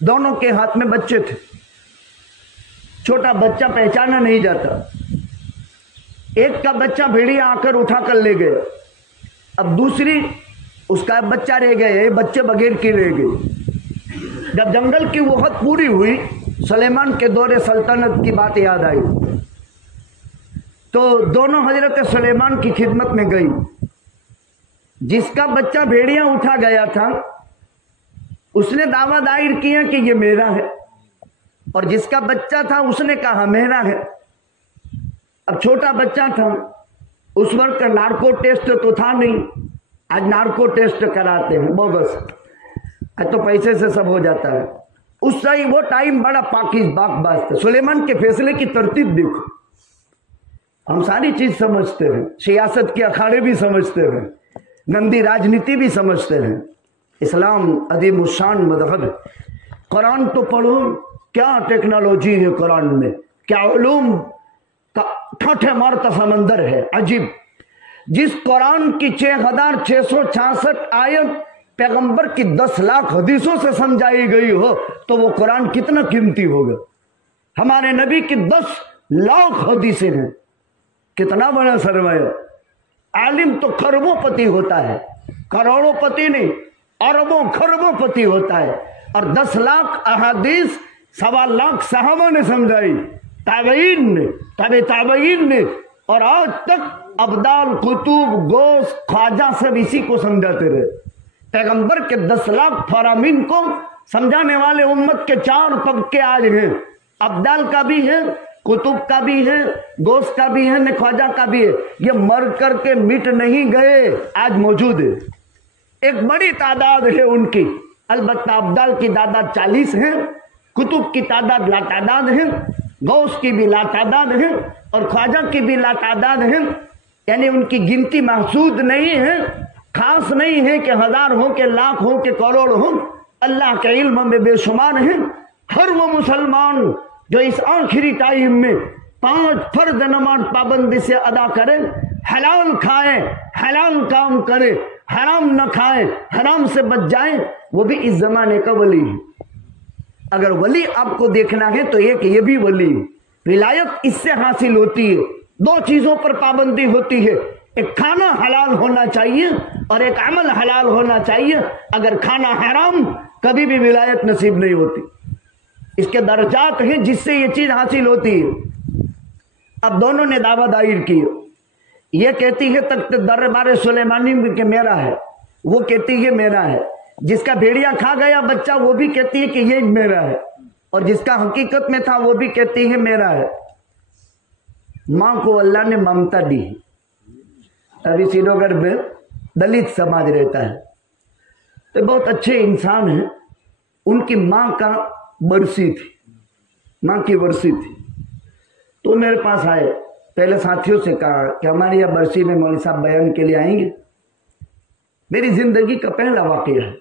دونوں کے ہاتھ میں بچے تھے، چھوٹا بچہ پہچانا نہیں جاتا، ایک کا بچہ بھیڑیا آ کر اٹھا کر لے گئے، اب دوسری اس کا بچہ رہ گئے، بچے بغیر کی رہ گئے۔ جب جنگل کی وہ حد پوری ہوئی، سلیمان کے دور سلطنت کی بات یاد آئی تو دونوں حضرت سلیمان کی خدمت میں گئی۔ جس کا بچہ بھیڑیا اٹھا گیا تھا اس نے دعویٰ دائر کیا کہ یہ میرا ہے، اور جس کا بچہ تھا اس نے کہا میرا ہے۔ اب چھوٹا بچہ تھا، اس وقت نارکو ٹیسٹ تو تھا نہیں، آج نارکو ٹیسٹ کراتے ہیں بوگس، آج تو پیسے سے سب ہو جاتا ہے، اس سے وہ ٹائم بڑا باز تھا۔ سلیمان کے فیصلے کی ترتیب دیکھو، ہم ساری چیز سمجھتے ہیں، سیاست کے اکھاڑے بھی سمجھتے ہیں، گندی راجنیتی بھی سمجھتے ہیں، اسلام عظیم الشان مذہب ہے۔ قرآن تو پڑھو، کیا ٹیکنالوجی ہے قرآن میں، کیا علوم کا ٹھٹھے مارتا سمندر ہے عجیب۔ جس قرآن کی 6666 آیت پیغمبر کی 10 لاکھ حدیثوں سے سمجھائی گئی ہو تو وہ قرآن کتنا قیمتی ہوگا۔ ہمارے نبی کی 10 لاکھ حدیثیں ہیں، کتنا بڑا سرمایہ۔ عالم تو خربوں پتی ہوتا ہے، کروڑوں پتی نہیں، اربوں خربوں پتی ہوتا ہے، اور 10 لاکھ احادیث 1.25 لاکھ صحابہ نے سمجھائی، تابعین نے، تابعین نے، اور آج تک ابدال، قطب، غوث، خواجہ سب اسی کو سمجھاتے رہے۔ پیغمبر کے 10 لاکھ فرامین کو سمجھانے والے امت کے 4 طبقے آج ہیں، ابدال کا بھی ہے، قطب کا بھی ہے، غوث کا بھی ہے، خواجہ کا بھی ہے، یہ مر کر کے مٹ نہیں گئے، آج موجود ہے، ایک بڑی تعداد ہے ان کی۔ البتہ ابدال کی تعداد 40 ہے، قطب کی تعداد لاتعداد ہے، غوث کی بھی لاتعداد ہے، اور خواجہ کی بھی لاتعداد ہے، یعنی ان کی گنتی محسود نہیں ہے، خاص نہیں ہے کہ 1000 ہو کہ لاکھ ہو کہ کروڑ ہو، اللہ کے علم میں بے شمار ہیں۔ ہر وہ مسلمان جو اس آخری ٹائم میں 5 فرض نماز پابندی سے ادا کرے، حلال کھائے، حلال کام کرے، حرام نہ کھائے، حرام سے بچ جائے، وہ بھی اس زمانے کا ولی ہے۔ اگر ولی آپ کو دیکھنا ہے تو ایک یہ بھی ولی ہے۔ ولایت اس سے حاصل ہوتی ہے، 2 چیزوں پر پابندی ہوتی ہے، ایک کھانا حلال ہونا چاہیے اور ایک عمل حلال ہونا چاہیے۔ اگر کھانا حرام کبھی بھی ولایت نصیب نہیں ہوتی، اس کے درجات ہیں جس سے یہ چیز حاصل ہوتی ہے۔ اب دونوں نے دعویٰ دائر کی، یہ کہتی ہے تخت دربار سلیمانی کہ میرا ہے، وہ کہتی ہے میرا ہے، جس کا بھیڑیا کھا گیا بچہ وہ بھی کہتی ہے کہ یہ میرا ہے، اور جس کا حقیقت میں تھا وہ بھی کہتی ہے میرا ہے۔ ماں کو اللہ نے ممتا دی، अभी श्रीनगर में दलित समाज रहता है, तो बहुत अच्छे इंसान हैं। उनकी माँ का बरसी थी, माँ की बरसी थी, तो मेरे पास आए। पहले साथियों से कहा कि हमारी यह बरसी में मौलवी साहब बयान के लिए आएंगे। मेरी जिंदगी का पहला वाकया है।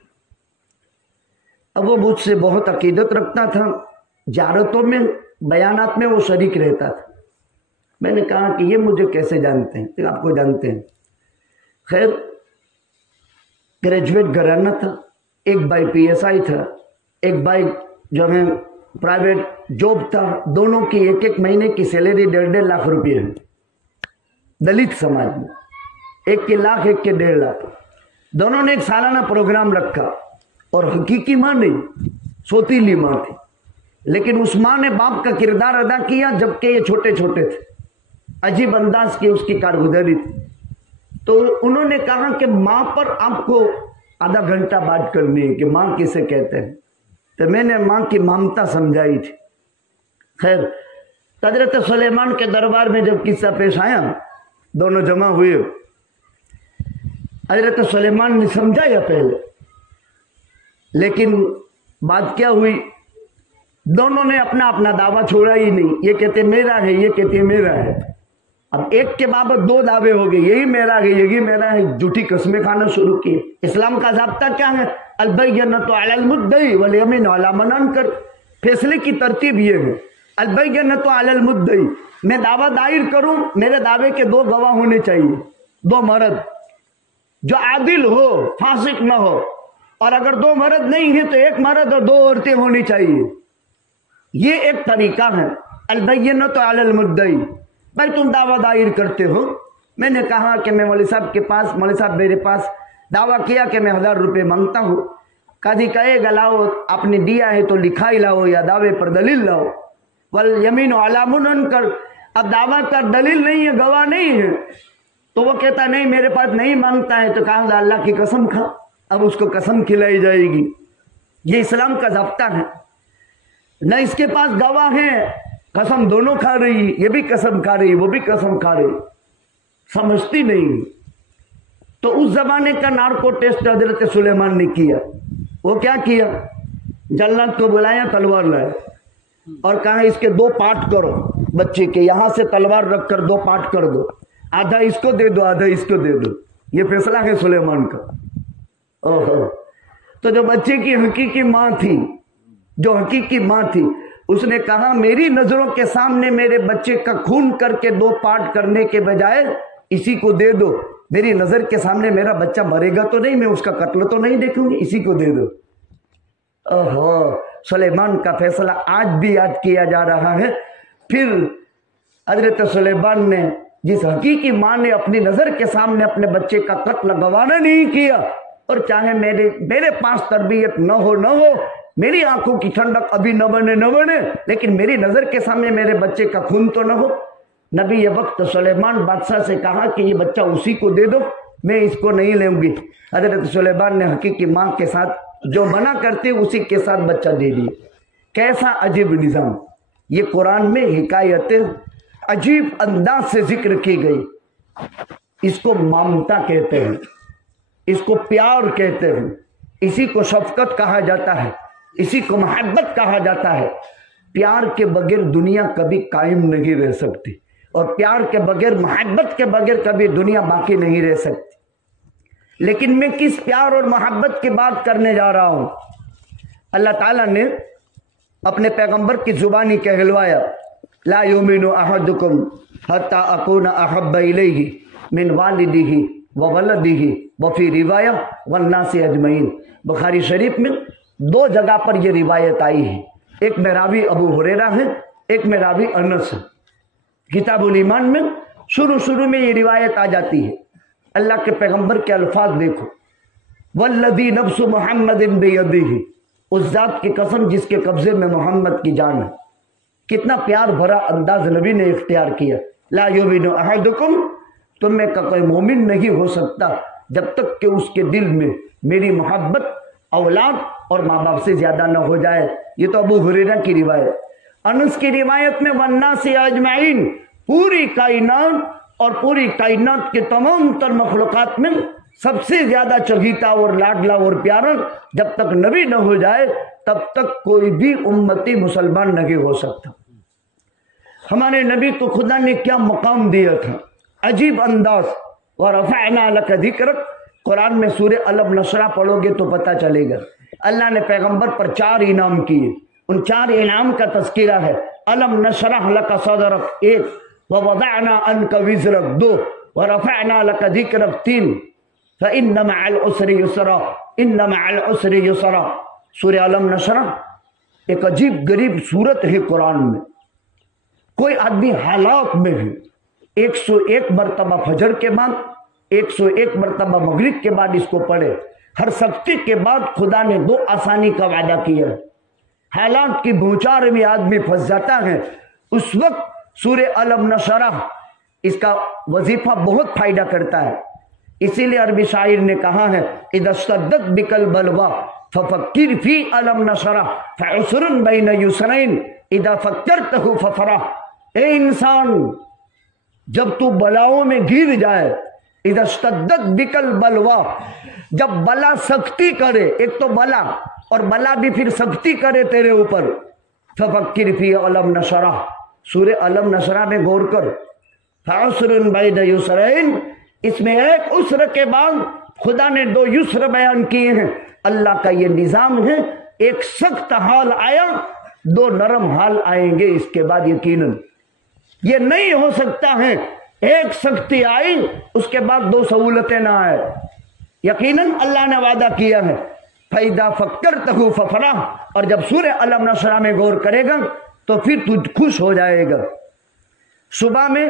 अब वो मुझसे बहुत अकीदत रखता था, ज़ियारतों में बयानात में वो शरीक रहता था। मैंने कहा कि ये मुझे कैसे जानते हैं? तो आपको जानते हैं। खैर, ग्रेजुएट घराना था, एक भाई PSI था, एक भाई जो है प्राइवेट जॉब था। दोनों की एक एक महीने की सैलरी 1.5 लाख रुपये है दलित समाज में। एक के लाख, एक के 1.5 लाख। दोनों ने एक सालाना प्रोग्राम रखा, और हकीकी माँ नहीं, सोतीली माँ थी, लेकिन उस माँ ने बाप का किरदार अदा किया जबकि ये छोटे छोटे थे। अजीब अंदाज की उसकी कारगुजारी थी। तो उन्होंने कहा कि माँ पर आपको आधा घंटा बात करनी है कि माँ किसे कहते हैं। तो मैंने माँ की ममता समझाई थी। खैर, हजरत सुलेमान के दरबार में जब किस्सा पेश आया, दोनों जमा हुए, हजरत सुलेमान ने समझाया पहले, लेकिन बात क्या हुई, दोनों ने अपना अपना दावा छोड़ा ही नहीं। ये कहते मेरा है, ये कहते मेरा है। अब एक के बाबत 2 दावे हो गए, यही मेरा है, यही मेरा है। झूठी कस्में खाना शुरू की। इस्लाम का ज़ाब्ता क्या है? अल-बय्यनतु अलल मुद्दई वल यमीनु अला मन अंकर। फैसले की तरतीब ये है, अल-बय्यनतु अलल मुद्दई, मैं दावा दायर करूं, मेरे दावे के 2 गवाह होने चाहिए, 2 मर्द जो आदिल हो, फासिक न हो। और अगर 2 मर्द नहीं है तो 1 मर्द और 2 औरतें होनी चाहिए। ये एक तरीका है, अल-बय्यनतु अलल मुद्दई। भाई तुम दावा दायर करते हो। मैंने कहा कि मैं मौलवी साहब के पास, मौलवी साहब मेरे पास दावा किया कि मैं 1000 रुपये मांगता हूँ। काजी कहेगा लाओ, आपने दिया है तो लिखाई लाओ या दावे पर दलील लाओ। वल यमीन अला मन अंकर, अब दावा का दलील नहीं है, गवाह नहीं है, तो वो कहता नहीं मेरे पास नहीं मांगता है। तो कहा अल्लाह की कसम खा। अब उसको कसम खिलाई जाएगी। ये इस्लाम का ज़ाब्ता है। न इसके पास गवाह है, कसम दोनों खा रही, ये भी कसम खा रही, वो भी कसम खा रही, समझती नहीं। तो उस जमाने का नार्को टेस्ट हजरत सुलेमान ने किया। वो क्या किया? जल्लाद को बुलाया, तलवार लाया और कहा इसके 2 पार्ट करो, बच्चे के यहां से तलवार रखकर 2 पार्ट कर दो, आधा इसको दे दो, आधा इसको दे दो। ये फैसला है सुलेमान का। ओहो, तो जो बच्चे की हकीकी माँ थी, जो हकीकी माँ थी, उसने कहा मेरी नजरों के सामने मेरे बच्चे का खून करके 2 पार्ट करने के बजाय इसी को दे दो। मेरी नजर के सामने मेरा बच्चा मरेगा तो नहीं, मैं उसका कत्ल तो नहीं देखूंगी, इसी को दे दो। ओहो, सुलेमान का फैसला आज भी याद किया जा रहा है। फिर हजरत सुलेमान ने, जिस हकीकी माँ ने अपनी नजर के सामने अपने बच्चे का कत्ल गवाना नहीं किया, और चाहे मेरे पास तरबियत न हो, मेरी आंखों की ठंडक अभी न बने, लेकिन मेरी नजर के सामने मेरे बच्चे का खून तो न हो। नबी ये वक्त सुलेमान बादशाह से कहा कि ये बच्चा उसी को दे दो, मैं इसको नहीं लूंगी। हजरत सुलेमान ने हकीकी माँ के साथ जो मना करते उसी के साथ बच्चा दे दिया। कैसा अजीब निज़ाम! ये कुरान में हिकायतें अजीब अंदाज से जिक्र की गई। इसको ममता कहते हैं, इसको प्यार कहते हैं, इसी को शफकत कहा जाता है, इसी को मोहब्बत कहा जाता है। प्यार के बगैर दुनिया कभी कायम नहीं रह सकती, और प्यार के बगैर, मोहब्बत के बगैर कभी दुनिया बाकी नहीं रह सकती। लेकिन मैं किस प्यार और मोहब्बत की बात करने जा रहा हूं? अल्लाह ताला ने अपने पैगंबर की जुबानी कहलवाया, ला युमिनु अहदुकुम हत्ता अकूना अहब्बा इलैहि मिन वालिदिही व वलदिही व फी रिवाया वन्नासी अजमईन। बुखारी शरीफ में 2 जगह पर यह रिवायत आई है। एक में रावी अबू हुरैरा है, एक में रावी अनस है। किताबुल ईमान में शुरू में ये रिवायत आ जाती है। अल्लाह के पैगंबर के अल्फाज देखो, वल्लज़ी नफ्सु मुहम्मदिन बियदिही, उस जात की कसम जिसके कब्जे में मोहम्मद की जान है। कितना प्यार भरा अंदाज नबी ने इख्तियार किया। ला युमिनु अहदुकुम, तुम में का कोई मोमिन नहीं हो सकता जब तक कि उसके दिल में मेरी मोहब्बत औलाद और माँ बाप से ज्यादा न हो जाए। ये तो अबू हुरैरा की रिवायत। अनस की रिवायत में वन्नासी अजमाइन, पूरी कायनात اور پوری کائنات کے تمام تر مخلوقات میں سب سے زیادہ چہیتا اور لاڈلا اور پیارا جب تک نبی نہ ہو جائے تب تک کوئی بھی امتی مسلمان نہیں ہو سکتا۔ ہمارے نبی کو خدا نے کیا مقام دیا تھا، عجیب انداز۔ وَرَفَعْنَا لَكَ ذِكْرَكَ، قرآن میں سورہ الم نشرہ پڑھو گے تو پتہ چلے گا۔ اللہ نے پیغمبر پر 4 انعام کیے، ان 4 انعام کا تذکرہ ہے۔ الم نشرح لک صدرک 1، ووضعنا عنک وزرک 2، ورفعنا لک ذکرک 3، فإن مع العسر یسرا، ان مع العسر یسرا۔ سورہ الم نشرہ ایک عجیب غریب صورت ہے قرآن میں۔ کوئی آدمی حالات میں ہے 101 مرتبہ فجر کے بعد، 101 مرتبہ مغرب کے بعد اس کو پڑھے۔ ہر سختی کے بعد خدا نے 2 آسانی کا وعدہ کیا ہے۔ حالات کی بھوچار میں آدمی پھنس جاتا ہے، اس وقت سورہ الم نشرہ اس کا وظیفہ بہت فائدہ کرتا ہے۔ اسی لیے عربی شاعر نے کہا ہے اذا اشتدت بک البلوى ففکر فی الم نشرہ فعسر بین یسرین اذا فکرتہ ففرح۔ اے انسان، جب تو بلاؤں میں گر جائے، اذا اشتدت بک البلوى، جب بلا سختی کرے، ایک تو بلا اور بلا بھی پھر سختی کرے تیرے اوپر، ففکر فی الم نشرہ، سورہ الم نشرہ میں غور کر۔ فعسر بین یسرین، اس میں ایک عسر کے بعد خدا نے 2 یسر بیان کیے ہیں۔ اللہ کا یہ نظام ہے، ایک سخت حال آیا 2 نرم حال آئیں گے اس کے بعد یقیناً۔ یہ نہیں ہو سکتا ہے ایک سختی آئی اس کے بعد 2 سہولتیں نہ آئے۔ یقیناً اللہ نے وعدہ کیا ہے فَإِذَا فَكَّرْتَهُ فَفَرَحْ، اور جب سورہ الم نشرہ میں غور کرے گا تو پھر تو خوش ہو جائے گا۔ صبح میں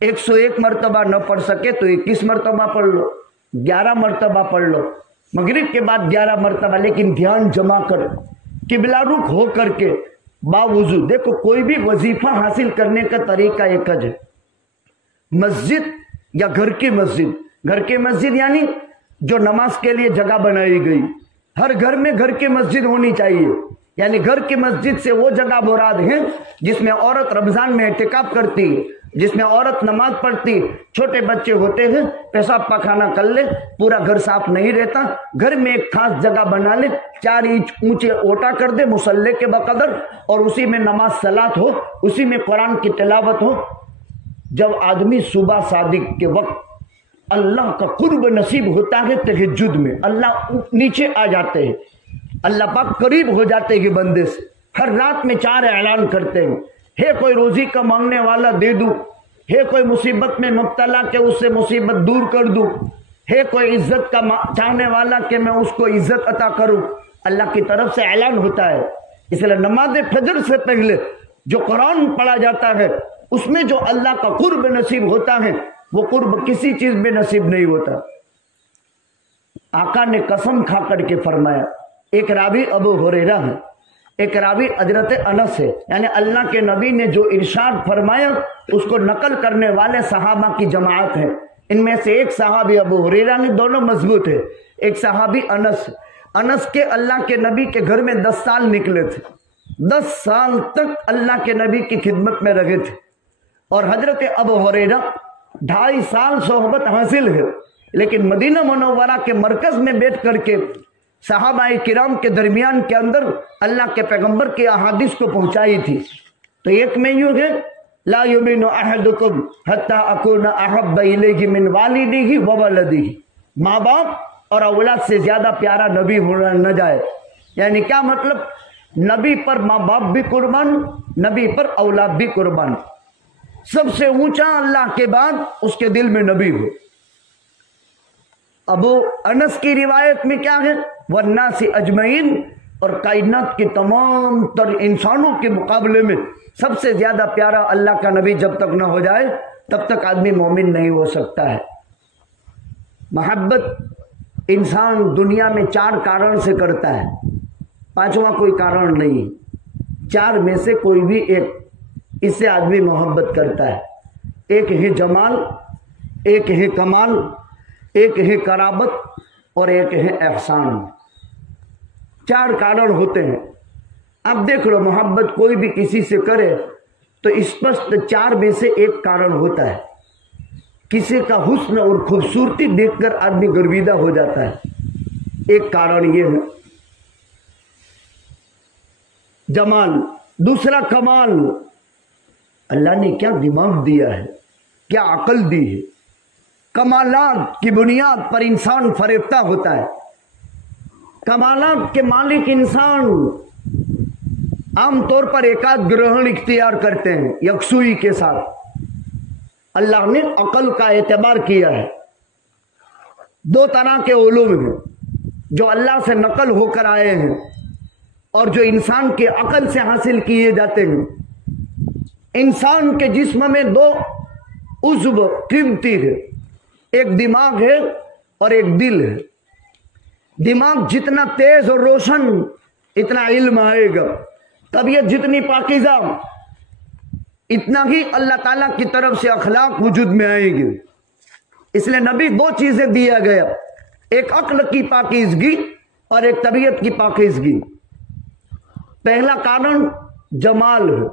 101 مرتبہ نہ پڑھ سکے تو 21 مرتبہ پڑھ لو، 11 مرتبہ پڑھ لو، مغرب کے بعد 11 مرتبہ، لیکن دھیان جمع کر، قبلہ رخ ہو کر کے باوضو۔ دیکھو کوئی بھی وظیفہ حاصل کرنے کا طریقہ ایک ہے، مسجد یا گھر کی مسجد، گھر کی مسجد یعنی جو نماز کے لیے جگہ بنائی گئی، ہر گھر میں گھر کی مسجد ہونی چاہیے، یعنی گھر کی مسجد سے وہ جگہ مراد ہے جس میں عورت رمضان میں اعتکاف کرتی ہے، جس میں عورت نماز پڑھتی، چھوٹے بچے ہوتے ہیں پیشاب پاخانہ کر لے، پورا گھر صاف نہیں رہتا، گھر میں ایک خاص جگہ بنا لے، 4 انچ اونچے اوٹا کر دے مصلی کے بقدر، اور اسی میں نماز صلات ہو، اسی میں قرآن کی تلاوت ہو۔ جب آدمی صبح صادق کے وقت اللہ کا قرب نصیب ہوتا ہے تہجد میں، اللہ نیچے آ جاتے ہیں، اللہ پاک قریب ہو جاتے ہیں بندے سے، ہر رات میں 4 اعلان کرتے ہیں، ہے کوئی روزی کا مانگنے والا دے دوں، ہے کوئی مصیبت میں مبتلا کہ اس سے مصیبت دور کر دوں، ہے کوئی عزت کا چاہنے والا کہ میں اس کو عزت عطا کروں، اللہ کی طرف سے اعلان ہوتا ہے۔ اس لیے نماز فجر سے پہلے جو قرآن پڑھا جاتا ہے اس میں جو اللہ کا قرب نصیب ہوتا ہے وہ قرب کسی چیز میں نصیب نہیں ہوتا۔ آقا نے قسم کھا کر کے فرمایا، ایک راوی ابو ہریرہ ہے، ایک راوی حضرت انس ہے، یعنی اللہ کے نبی نے جو ارشاد فرمایا اس کو نقل کرنے والے صحابہ کی جماعت ہے۔ ان میں سے ایک صحابی ابو ہریرہ نے، دونوں مضبوط ہے، ایک صحابی انس کے اللہ کے نبی کے گھر میں 10 سال نکلے تھے، 10 سال تک اللہ کے نبی کی خدمت میں رہے تھے، اور حضرت ابو ہریرہ 2.5 سال صحبت حاصل ہے، لیکن مدینہ منورہ کے مرکز میں بیٹھ کر کے صحابہ کرام کے درمیان کے اندر اللہ کے پیغمبر کی احادیث کو پہنچائی تھی۔ تو ایک میں یوں ہے لا یؤمن احدکم حتی اکون احب الیہ من والدہ وولدہ، ماں باپ اور اولاد سے زیادہ پیارا نبی ہونا نہ جائے، یعنی کیا مطلب؟ نبی پر ماں باپ بھی قربان، نبی پر اولاد بھی قربان، سب سے اونچا اللہ کے بعد اس کے دل میں نبی ہو۔ ابو انس کی روایت میں کیا ہے؟ والناس اجمعین، اور کائنات کے تمام تر انسانوں کے مقابلے میں سب سے زیادہ پیارا اللہ کا نبی جب تک نہ ہو جائے تب تک آدمی مومن نہیں ہو سکتا ہے۔ محبت انسان دنیا میں 4 کارن سے کرتا ہے، 5واں کوئی کارن نہیں، 4 میں سے کوئی بھی ایک، اس سے آدمی محبت کرتا ہے۔ ایک ہے جمال، ایک ہے کمال، ایک ہے قرابت، اور ایک ہے احسان۔ 4 کارن ہوتے ہیں۔ اب دیکھ لو، محبت کوئی بھی کسی سے کرے تو اسپشٹ 4 میں سے ایک کارن ہوتا ہے۔ किसी का हुस्न और खूबसूरती देखकर आदमी गर्विदा हो जाता है, एक कारण ये है जमाल। दूसरा कमाल, अल्लाह ने क्या दिमाग दिया है, क्या अकल दी है। कमालात की बुनियाद पर इंसान फरेफ्ता होता है। कमालात के मालिक इंसान आमतौर पर एकाध ग्रहण इख्तियार करते हैं यकसुई के साथ। अल्लाह ने अकल का एतबार किया है। दो तरह के उलूम हैं जो अल्लाह से नकल होकर आए हैं और जो इंसान के अकल से हासिल किए जाते हैं। इंसान के जिस्म में दो उज़्व कीमती है, एक दिमाग है और एक दिल है। दिमाग जितना तेज और रोशन इतना इल्म आएगा, तबीयत जितनी पाकीज़ा इतना ही अल्लाह ताला की तरफ से अखलाक वजूद में आएंगे। इसलिए नबी दो चीजें दिया गया, एक अक्ल की पाकीज़गी और एक तबीयत की पाकीज़गी। पहला कारण जमाल है,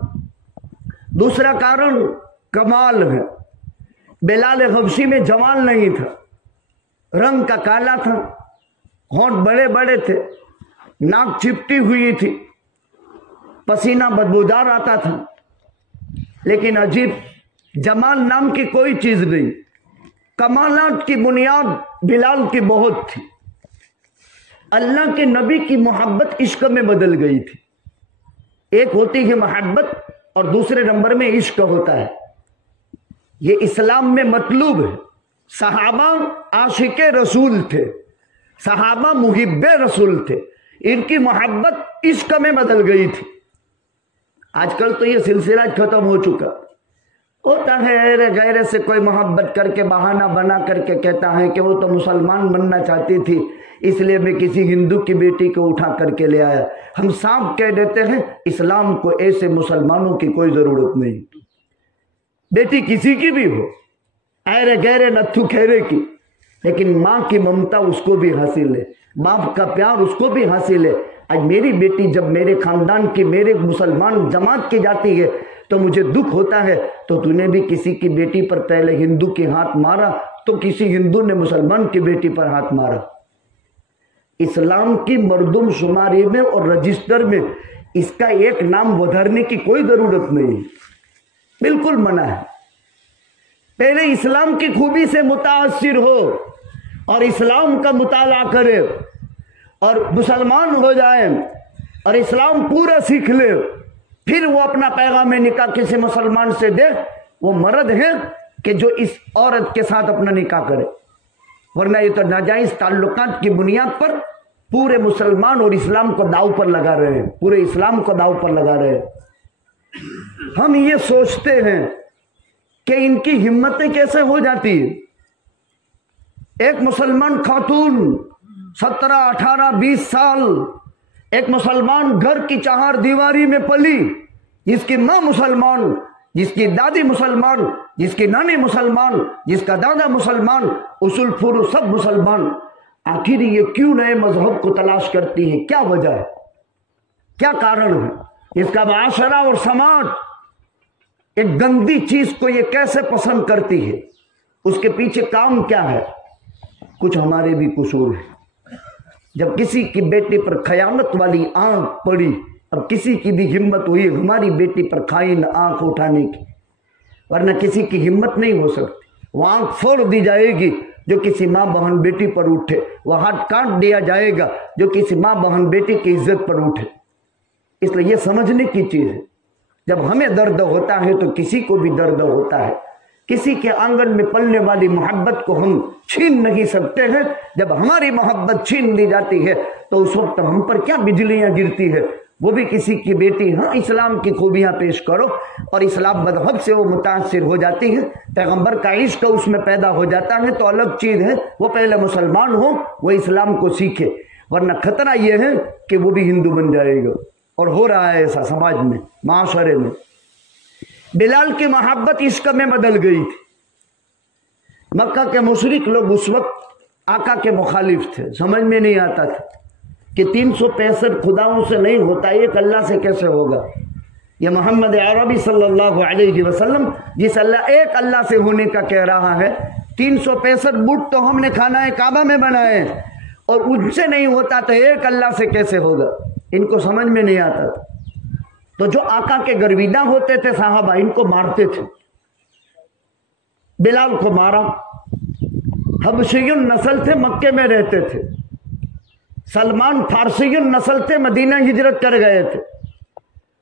दूसरा कारण कमाल है। बिलाल हबशी में जमाल नहीं था, रंग का काला था, होंठ बड़े बड़े थे, नाक चिपटी हुई थी, पसीना बदबूदार आता था। लेकिन अजीब, जमाल नाम की कोई चीज नहीं। कमालात की बुनियाद बिलाल की बहुत थी। अल्लाह के नबी की मोहब्बत इश्क में बदल गई थी। एक होती है मोहब्बत और दूसरे नंबर में इश्क होता है। ये इस्लाम में मतलूब है। सहाबा आशिके रसूल थे, सहाबा मुहिब्बे रसूल थे। इनकी मोहब्बत इश्क में बदल गई थी। आजकल तो ये सिलसिला खत्म हो चुका। होता है गैर से कोई मोहब्बत करके बहाना बना करके कहता है कि वो तो मुसलमान बनना चाहती थी, इसलिए मैं किसी हिंदू की बेटी को उठा करके ले आया। हम साफ कह देते हैं, इस्लाम को ऐसे मुसलमानों की कोई जरूरत नहीं। बेटी किसी की भी हो, ऐरे गैरे नत्थु खैरे की, लेकिन माँ की ममता उसको भी हासिल है, बाप का प्यार उसको भी हासिल है। आज मेरी बेटी जब मेरे खानदान की, मेरे मुसलमान जमात की जाती है तो मुझे दुख होता है। तो तूने भी किसी की बेटी पर पहले हिंदू के हाथ मारा, तो किसी हिंदू ने मुसलमान की बेटी पर हाथ मारा। इस्लाम की मर्दुम शुमारी में और रजिस्टर में इसका एक नाम वधारने की कोई जरूरत नहीं, बिल्कुल मना है। पहले इस्लाम की खूबी से मुतासिर हो और इस्लाम का मुताला करे और मुसलमान हो जाए और इस्लाम पूरा सीख ले, फिर वो अपना पैगाम निकाह किसी मुसलमान से दे। वो मर्द है कि जो इस औरत के साथ अपना निकाह करे, वरना ये तो नाजायज ताल्लुकात की बुनियाद पर पूरे मुसलमान और इस्लाम को दाव पर लगा रहे हैं, पूरे इस्लाम को दाव पर लगा रहे हैं। हम ये सोचते हैं कि इनकी हिम्मतें कैसे हो जाती है। एक मुसलमान खातून 17, 18, 20 साल, एक मुसलमान घर की चार दीवारी में पली, जिसकी माँ मुसलमान, जिसकी दादी मुसलमान, जिसकी नानी मुसलमान, जिसका दादा मुसलमान, उसूल फुरूस सब मुसलमान। आखिर ये क्यों नए मजहब को तलाश करती है? क्या वजह है, क्या कारण है? इसका माशरा और समाज एक गंदी चीज को ये कैसे पसंद करती है? उसके पीछे काम क्या है? कुछ हमारे भी कसूर है। जब किसी की बेटी पर खयानत वाली आंख पड़ी, अब किसी की भी हिम्मत हुई हमारी बेटी पर खाइन आंख उठाने की, वरना किसी की हिम्मत नहीं हो सकती। वह आंख फोड़ दी जाएगी जो किसी माँ बहन बेटी पर उठे, वह हाथ काट दिया जाएगा जो किसी माँ बहन बेटी की इज्जत पर उठे। इसलिए यह समझने की चीज है, जब हमें दर्द होता है तो किसी को भी दर्द होता है। किसी के आंगन में पलने वाली मोहब्बत को हम छीन नहीं सकते हैं। जब हमारी मोहब्बत छीन ली जाती है तो उस वक्त हम पर क्या बिजलियां गिरती है। वो भी किसी की बेटी, हाँ इस्लाम की खूबियां पेश करो और इस्लाम मजहब से वो मुतासिर हो जाती है, पैगंबर का इश्क उसमें पैदा हो जाता है, तो अलग चीज है। वो पहले मुसलमान हो, वो इस्लाम को सीखे, वरना खतरा यह है कि वो भी हिंदू बन जाएगा। और हो रहा है ऐसा समाज में, माशरे में। बिलाल की मोहब्बत इश्क में बदल गई थी। मक्का के मुशरिक लोग उस वक्त आका के मुखालिफ थे। समझ में नहीं आता था कि 365 खुदाओं से नहीं होता, एक अल्लाह से कैसे होगा। یہ محمد عربی صلی اللہ علیہ وسلم جس ایک اللہ سے ہونے کا کہہ رہا ہے، 365 بت تو ہم نے خانہ کعبہ میں بنائے اور ان سے نہیں ہوتا تو ایک اللہ سے کیسے ہوگا؟ ان کو سمجھ میں نہیں آتا تھا۔ تو جو آقا کے گرویدہ ہوتے تھے صحابہ، ان کو مارتے تھے۔ بلال کو مارا، حبشی نسل تھے، مکے میں رہتے تھے۔ سلمان فارسی نسل تھے، مدینہ ہجرت کر گئے تھے۔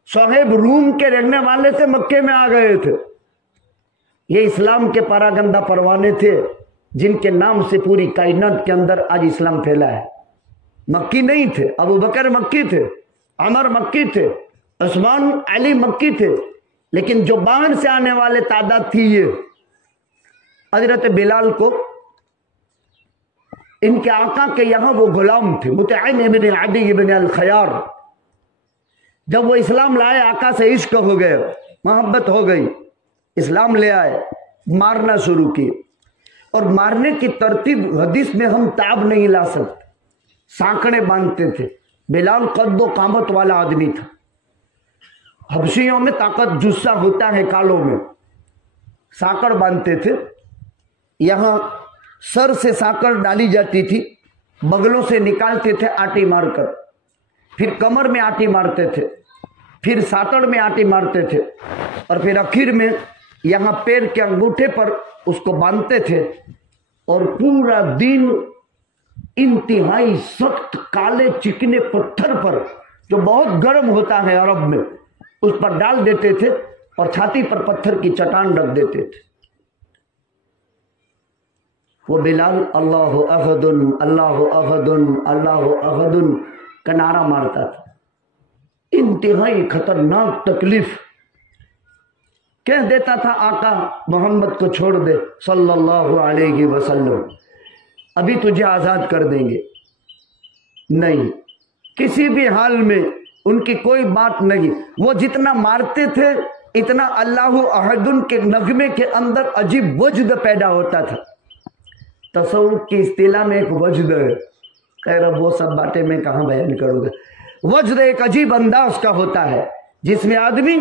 صہیب روم کے رہنے والے تھے، مکے میں آ گئے تھے۔ یہ اسلام کے پراگندہ پروانے تھے جن کے نام سے پوری کائنات کے اندر آج اسلام پھیلا ہے۔ مکی نہیں تھے، ابو بکر مکی تھے، عمر مکی تھے، عثمان علی مکی تھے، لیکن جو باہر سے آنے والے تعداد تھی یہ حضرت بلال کو ان کے آقا کے یہاں وہ غلام تھے، مطعم ابن عدی ابن الخیار۔ جب وہ اسلام لائے، آقا سے عشق ہو گئے، محبت ہو گئی، اسلام لے آئے، مارنا شروع کی۔ اور مارنے کی ترتیب حدیث میں ہم تاب نہیں لا سکتے۔ سانکڑے باندھتے تھے۔ بلال قد و قامت والا آدمی تھا۔ حبشیوں میں طاقت جسہ ہوتا ہے کالوں میں، ساکڑ باندھتے تھے۔ یہاں سر سے ساکڑ ڈالی جاتی تھی، بغلوں سے نکالتے تھے آٹی مار کر، پھر کمر میں آٹی مارتے تھے، پھر ساکڑ میں آٹی مارتے تھے، اور پھر آخر میں یہاں پیر کے انگوٹھے پر اس کو باندھتے تھے۔ اور پورا دن انتہائی سخت کالے چکنے پتھر پر، جو بہت گرم ہوتا ہے عرب میں، اس پر ڈال دیتے تھے اور چھاتی پر پتھر کی چٹان رکھ دیتے تھے۔ وہ بلال اللہ احد اللہ احد اللہ احد کا نعرہ مارتا تھا۔ انتہائی خطرناک تکلیف۔ کہہ دیتا تھا آقا محمد کو چھوڑ دے صلی اللہ علیہ وسلم، ابھی تجھے آزاد کر دیں گے۔ نہیں، کسی بھی حال میں ان کی کوئی بات نہیں۔ وہ جتنا مارتے تھے اتنا اللہ احد کے نغمے کے اندر عجیب وجد پیدا ہوتا تھا۔ تصوف کی اصطلاح میں ایک وجد ہے، خیر اب وہ سب باتیں میں کہاں بیان کروں گا۔ وجد ایک عجیب انداز کا ہوتا ہے جس میں آدمی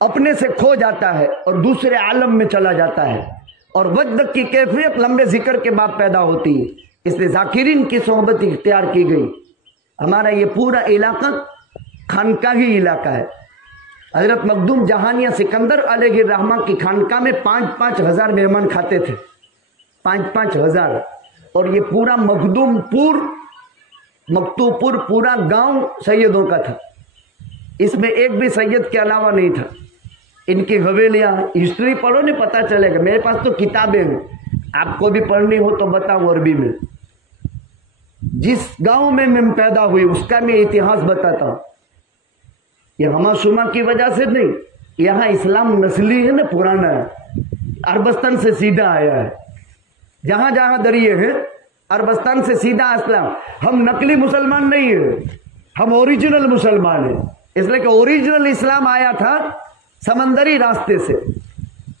اپنے سے کھو جاتا ہے اور دوسرے عالم میں چلا جاتا ہے، اور وجد کی کیفیت لمبے ذکر کے بعد پیدا ہوتی ہے، اس لیے ذاکرین کی صحبت اختیار کی گئی۔ ہمارا یہ پورا علاقہ خانقاہی علاقہ ہے۔ حضرت مخدوم جہانیہ سکندر علیہ الرحمہ کی خانقاہ میں 5-5 ہزار مہمان کھاتے تھے، 5-5 ہزار۔ اور یہ پورا مخدوم پور، مکتوب پور پورا گاؤں سیدوں کا تھا، اس میں ایک بھی سید کے علاوہ نہیں تھا۔ ان کی حویلیاں، ہسٹری پڑھو نہیں پتہ چلے گا، میرے پاس تو کتابیں ہیں، آپ کو بھی پڑھنی ہو تو بتاؤں عربی میں۔ جس گاؤں میں میں پیدا ہوئی اس کا میں اتہاس بتاتا ہوں۔ یہ ہما شما کی وجہ سے نہیں، یہاں اسلام نسلی ہے نا، پرانا ہے، عربستان سے سیدھا آیا ہے۔ جہاں جہاں دریے ہیں عربستان سے سیدھا اسلام۔ ہم نقلی مسلمان نہیں ہیں، ہم اوریجنل مسلمان ہیں، اس لیے کہ اوریجنل اسلام آیا تھا سمندری راستے سے۔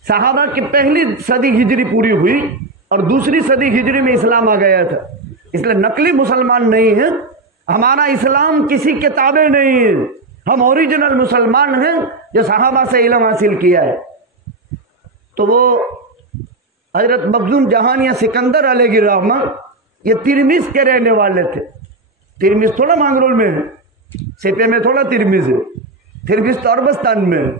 صحابہ کی پہلی صدی ہجری پوری ہوئی اور دوسری صدی ہجری میں اسلام آ گیا تھا، اس لیے نقلی مسلمان نہیں ہیں۔ ہمارا اسلام کسی کے تابع نہیں ہے، ہم اوریجنل مسلمان ہیں جو صحابہ سے علم حاصل کیا ہے۔ تو وہ حضرت مخدوم جہانیہ سکندر علیہ الرحمہ یہ ترمذ کے رہنے والے تھے۔ ترمذ تھوڑا مانگرول میں ہے، سپے میں تھوڑا ترمذ ہے، ترمذ تو عربستان میں ہے۔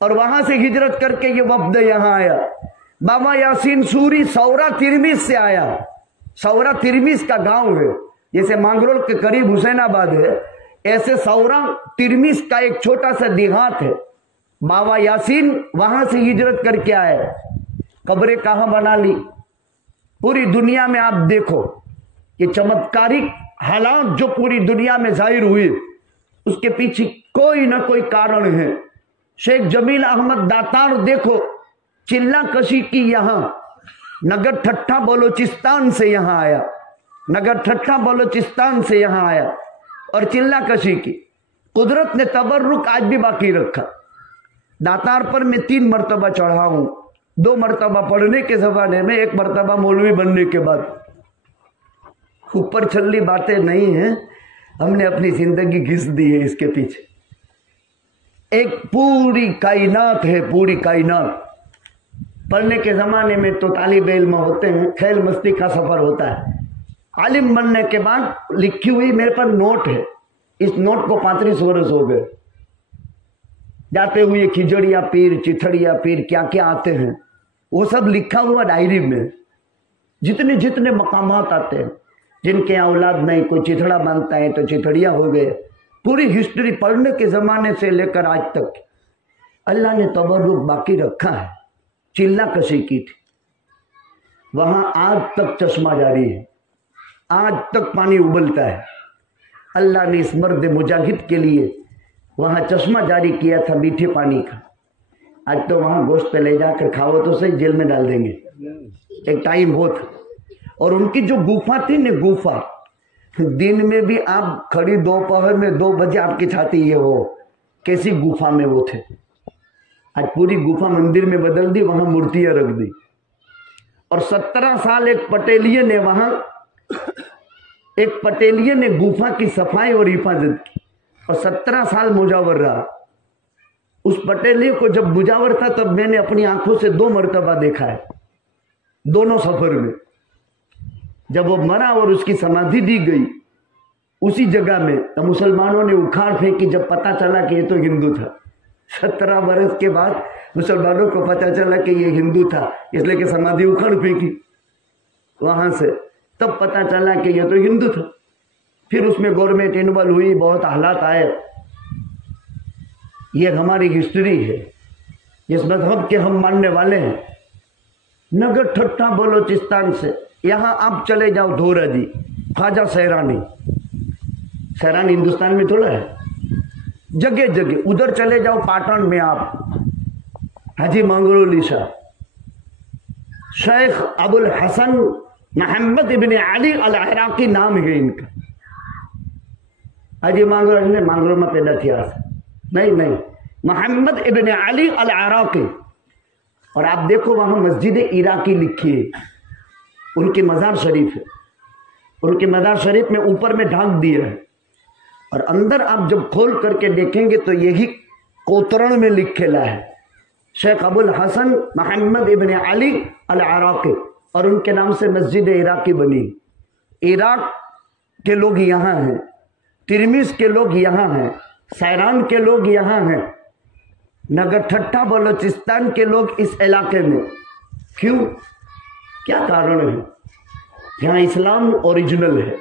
اور وہاں سے ہجرت کر کے یہ وفد یہاں آیا۔ بابا یاسین سوری سورا ترمذ سے آیا۔ سورا ترمذ کا گاؤں ہے، جیسے مانگرول کے قریب حسین آباد ہے، ایسے سورا ترمذ کا ایک چھوٹا سا دیہات ہے۔ بابا یاسین وہاں سے ہجرت کر کے آئے، قبریں کہاں بنا لی۔ پوری دنیا میں آپ دیکھو یہ چمتکاری حالات جو پوری دنیا میں ظاہر ہوئی، اس کے پیچھے کوئی نہ کوئی کارن ہے۔ شیخ جمیل احمد داتار دیکھو، چلہ کشی کی یہاں نگر ٹھٹھا بلوچستان سے یہاں آیا، نگر ٹھٹھا بلوچستان سے یہاں آیا اور چلہ کشی کی۔ قدرت نے تبرک آج بھی باقی رکھا۔ داتار پر میں 3 مرتبہ چڑھا ہوں، 2 مرتبہ پڑھنے کے زمانے میں، 1 مرتبہ مولوی بننے کے بعد۔ اوپر چھلی باتیں نہیں ہیں، ہم نے اپنی زندگی گھس دی ہے اس کے پیچھے۔ ایک پوری کائنات ہے، پوری کائنات۔ پڑھنے کے زمانے میں تو طالب علم ہوتے ہیں، کھیل مستی کا سفر ہوتا ہے۔ عالم بننے کے بعد لکھی ہوئی میرے پاس نوٹ ہے، اس نوٹ کو 35 برس ہو گئے، جاتے ہوئے کھجڑیا پیر، چتھڑیا پیر، کیا کیا آتے ہیں، وہ سب لکھا ہوا ڈائری میں۔ جتنے جتنے مقامات آتے ہیں، جن کے اولاد نہیں، کوئی چتھڑا باندھتا ہے تو چتھڑیا ہو گئے، پوری ہسٹری پڑھنے کے زمانے سے لے کر آج تک اللہ نے تبرک باقی رکھا ہے۔ چلہ کشی کی تھی، وہاں آج تک چشمہ جاری ہے، آج تک پانی ابلتا ہے۔ اللہ نے اس مرد مجاہد کے لیے وہاں چشمہ جاری کیا تھا میٹھے پانی کا۔ آج تو وہاں گوشت پہ لے جا کر کھاؤ تو صحیح، جیل میں ڈال دیں گے، ایک ٹائم وہ تھا۔ اور ان کی جو گفا تھی نا، گفا، دن میں بھی آپ کھڑی، دوپہر میں 2 بجے آپ کی چھاتی یہ ہو، کیسی گفا میں وہ تھے۔ آج پوری گفا مندر میں بدل دی، وہاں مورتیاں رکھ دی۔ اور 17 سال ایک پٹیلیے نے وہاں، ایک پٹیلیے نے گفا کی صفائی اور حفاظت کی، اور 17 سال مجاور رہا۔ اس پٹیلیے کو جب مجاور تھا تب میں نے اپنی آنکھوں سے 2 مرتبہ دیکھا ہے، دونوں سفر میں۔ جب وہ مرا اور اس کی سمادھی دی گئی اسی جگہ میں، تو مسلمانوں نے اکھاڑ پھینکی، جب پتا چلا کہ یہ تو ہندو تھا۔ 17 برس کے بعد مسلمانوں کو پتا چلا کہ یہ ہندو تھا، اس لیے کہ سمادھی اکھاڑ پھینکی وہاں سے، تب پتا چلا کہ یہ تو ہندو تھا۔ پھر اس میں گورنمنٹ انوالو ہوئی، بہت حالات آئے۔ یہ ہماری ہسٹری ہے، جس مذہب کے ہم ماننے والے ہیں۔ نگر ٹھٹھا بلوچستان سے یہاں آپ چلے جاؤ، دھورا جی، خواجہ سیرانی، سیرانی ہندوستان میں تھوڑا ہے، جگہ جگہ۔ ادھر چلے جاؤ پاٹن میں آپ، حاجی مانگرولی شاہ، شیخ ابو الحسن محمد ابن علی العراقی نام ہے ان کا۔ حاجی مانگرو میں پیدا کیا، نہیں، محمد ابن علی العراقی۔ اور آپ دیکھو وہاں مسجد عراقی لکھی ہے، ان کی مزار شریف ہے، ان کے مزار شریف میں اوپر میں ڈھانک دیا ہے، اور اندر آپ جب کھول کر کے دیکھیں گے تو یہی کوترن میں لکھا ہے، شیخ ابو الحسن محمد ابن علی العراقی، اور ان کے نام سے مسجد عراقی بنی۔ عراق کے لوگ یہاں ہیں، ترمیز کے لوگ یہاں ہیں، سیران کے لوگ یہاں ہیں، نگر ٹھٹھا بلوچستان کے لوگ اس علاقے میں۔ کیوں؟ کیا کارن ہے؟ یہاں اسلام اوریجنل ہے،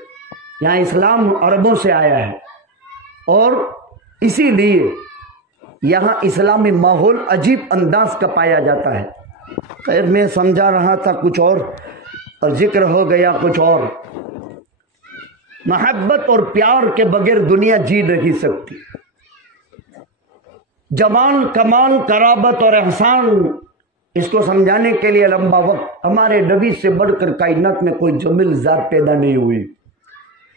یہاں اسلام عربوں سے آیا ہے، اور اسی لیے یہاں اسلامی ماحول عجیب انداز کا پایا جاتا ہے۔ خیر، میں سمجھا رہا تھا کچھ اور ذکر ہو گیا کچھ اور۔ محبت اور پیار کے بغیر دنیا جی نہیں سکتی۔ جمال، کمال، قرابت اور احسان، اس کو سمجھانے کے لیے لمبا وقت۔ ہمارے نبی سے بڑھ کر کائنات میں کوئی جمیل ذات پیدا نہیں ہوئی۔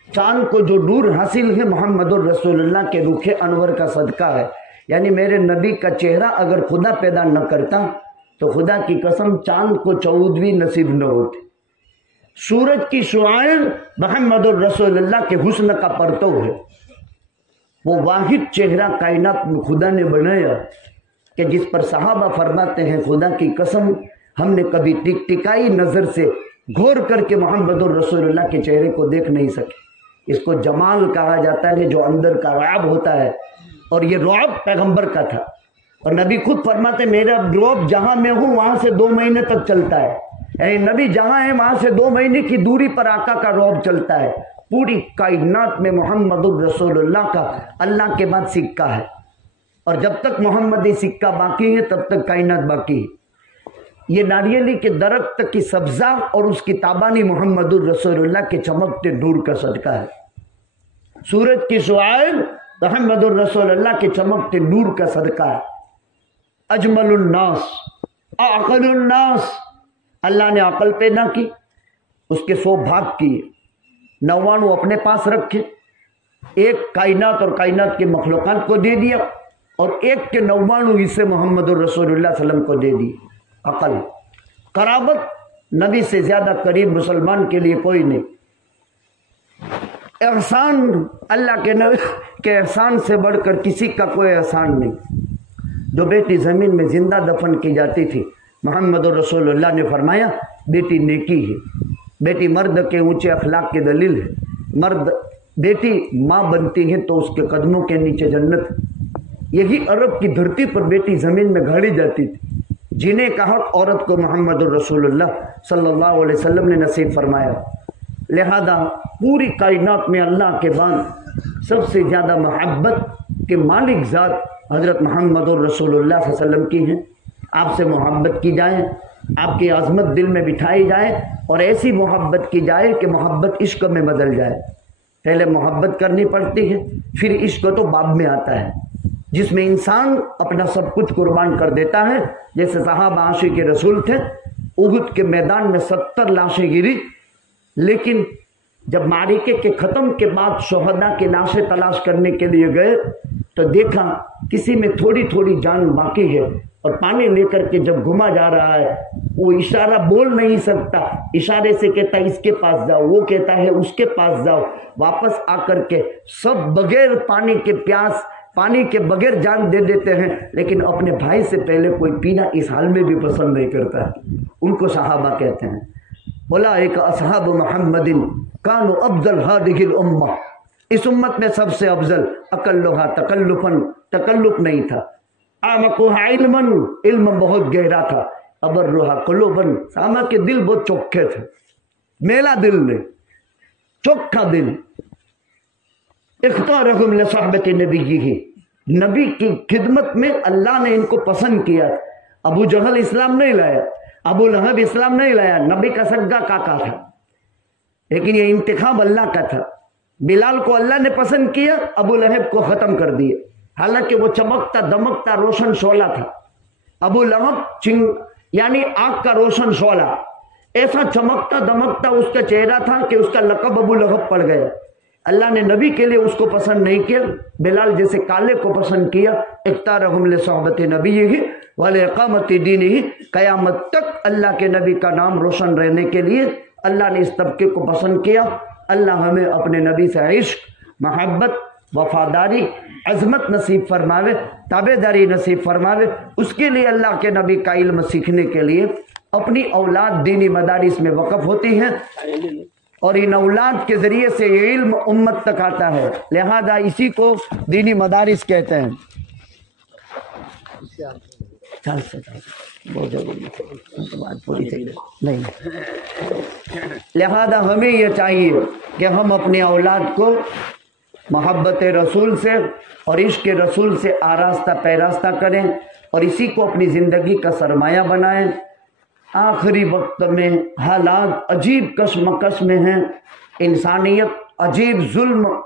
چاند کو جو نور حاصل ہے محمد الرسول اللہ کے رخ انور کا صدقہ ہے۔ یعنی میرے نبی کا چہرہ اگر خدا پیدا نہ کرتا تو خدا کی قسم چاند کو 14ویں نصیب نہ ہوتی۔ سورج کی شعاع محمد الرسول اللہ کے حسن کا پرتو ہے۔ وہ واحد چہرہ کائنات میں خدا نے بنایا کہ جس پر صحابہ فرماتے ہیں خدا کی قسم ہم نے کبھی ٹک ٹکائی نظر سے غور کر کے محمد الرسول اللہ کے چہرے کو دیکھ نہیں سکے۔ اس کو جمال کہا جاتا ہے جو اندر کا رعب ہوتا ہے، اور یہ رعب پیغمبر کا تھا۔ اور نبی خود فرماتے میرا رعب جہاں میں ہوں وہاں سے 2 مہینے تک چلتا ہے، یعنی نبی جہاں ہے وہاں سے 2 مہینے کی دوری پر آقا کا رعب چلتا ہے۔ پوری کائنات میں محمد الرسول اللہ کا اللہ کے بعد سکہ ہے، اور جب تک محمدی سکہ باقی ہے تب تک کائنات باقی ہے۔ یہ ناریلی کے درخت کی سبزہ اور اس کی تابانی محمد الرسول اللہ کے چمکتے نور کا صدقہ ہے۔ سورج کی شعاع محمد الرسول اللہ کے چمکتے نور کا صدقہ ہے۔ اجمل الناس، اعقل الناس، اللہ نے عقل پیدا کی، اس کے 100 بھاگ کیے، 99 اپنے پاس رکھے، ایک کائنات اور کائنات کے مخلوقات کو دے دیا، اور ایک کے 99 حصے محمد الرسول اللہ صلی اللہ علیہ وسلم کو دے دی۔ عقل، قرابت، نبی سے زیادہ قریب مسلمان کے لیے کوئی نہیں۔ एहसान अल्लाह के नबी के एहसान से बढ़कर किसी का कोई एहसान नहीं। जो बेटी ज़मीन में जिंदा दफन की जाती थी, मोहम्मद रसूलुल्लाह ने फरमाया बेटी नेकी है, बेटी मर्द के ऊंचे अखलाक की दलील है। मर्द बेटी माँ बनती है तो उसके कदमों के नीचे जन्नत। यही अरब की धरती पर बेटी ज़मीन में गाड़ी जाती थी। जीने का हक औरत को मोहम्मद रसूलुल्लाह सल्लल्लाहु अलैहि वसल्लम ने नसीब फरमाया। लिहाजा पूरी कायनात में अल्लाह के बाद सबसे ज़्यादा मोहब्बत के मालिक ज़ात हज़रत मोहम्मद रसूलुल्लाह सल्लल्लाहु अलैहि वसल्लम की हैं। आपसे मोहब्बत की जाए, आपकी आज़मत दिल में बिठाई जाए और ऐसी मोहब्बत की जाए कि मोहब्बत इश्क में बदल जाए। पहले मोहब्बत करनी पड़ती है, फिर इश्क तो बाद में आता है, जिसमें इंसान अपना सब कुछ कुर्बान कर देता है। जैसे सहाबा आशिक रसूल थे, उहुद के मैदान में 70 लाशें गिरी, लेकिन जब मारिके के ख़त्म के बाद शोहदा की लाशें तलाश करने के लिए गए तो देखा किसी में थोड़ी थोड़ी जान बाकी है, और पानी लेकर के जब घुमा जा रहा है, वो इशारा बोल नहीं सकता, इशारे से कहता है इसके पास जाओ, वो कहता है उसके पास जाओ। वापस आकर के सब बगैर पानी के प्यास, पानी के बगैर जान दे देते हैं, लेकिन अपने भाई से पहले कोई पीना इस हाल में भी पसंद नहीं करता। उनको सहाबा कहते हैं। बोला एक असहाब मोहम्मदिन कानो अफजल हादिहिल उम्मा, इस उम्मत में सबसे अफजल अकल्लुहा तकल्लुफन, तकल्लुफ नहीं था, आमकुहा इल्मन, इल्म बहुत गहरा था, अबर्रुहा कुलूबन, सामा के दिल बहुत चोखे थे, मेला दिल ने, चोखा दिल। इख्तारहुम लिसहबति नबीही, नबी की खिदमत में अल्लाह ने इनको पसंद किया। अबू जहल इस्लाम नहीं लाया, अबू लहब इस्लाम नहीं लाया, नबी का सग्गा काका था, लेकिन ये इंतखाब अल्लाह का था। बिलाल को अल्लाह ने पसंद किया, अबू लहब को खत्म कर दिया, हालांकि वो चमकता दमकता रोशन शोला था। अबू लहब यानी आग का रोशन शोला, ऐसा चमकता दमकता उसका चेहरा था कि उसका लक़ब अबू लहब पड़ गया। अल्लाह ने नबी के लिए उसको पसंद नहीं किया, बिलाल जैसे काले को पसंद किया। इख्तारहुम लिसहबति नबीही व लिइक़ामति दीनिही, क़यामत तक अल्लाह के नबी का नाम रोशन रहने के लिए अल्लाह ने इस तबके को पसंद किया। अल्लाह हमें अपने नबी से इश्क, मोहब्बत, वफादारी, अज़मत नसीब फरमावे, ताबेदारी नसीब फरमावे। उसके लिए अल्लाह के नबी का इल्म सीखने के लिए अपनी औलाद दीनी मदारिस में वक़फ़ होती है, और इन औलाद के ज़रिए से ये इल्म उम्मत तक आता है। लिहाजा इसी को दीनी मदारिस कहते हैं। चल से बहुत जरूरी बात पूरी नहीं। लिहाजा हमें यह चाहिए कि हम अपने औलाद को मोहब्बत रसूल से और इश्क रसूल से आरास्ता पैरास्ता करें, और इसी को अपनी ज़िंदगी का सरमाया बनाएं। आखिरी वक्त में हालात अजीब कशमकश में हैं, इंसानियत अजीब जुल्म,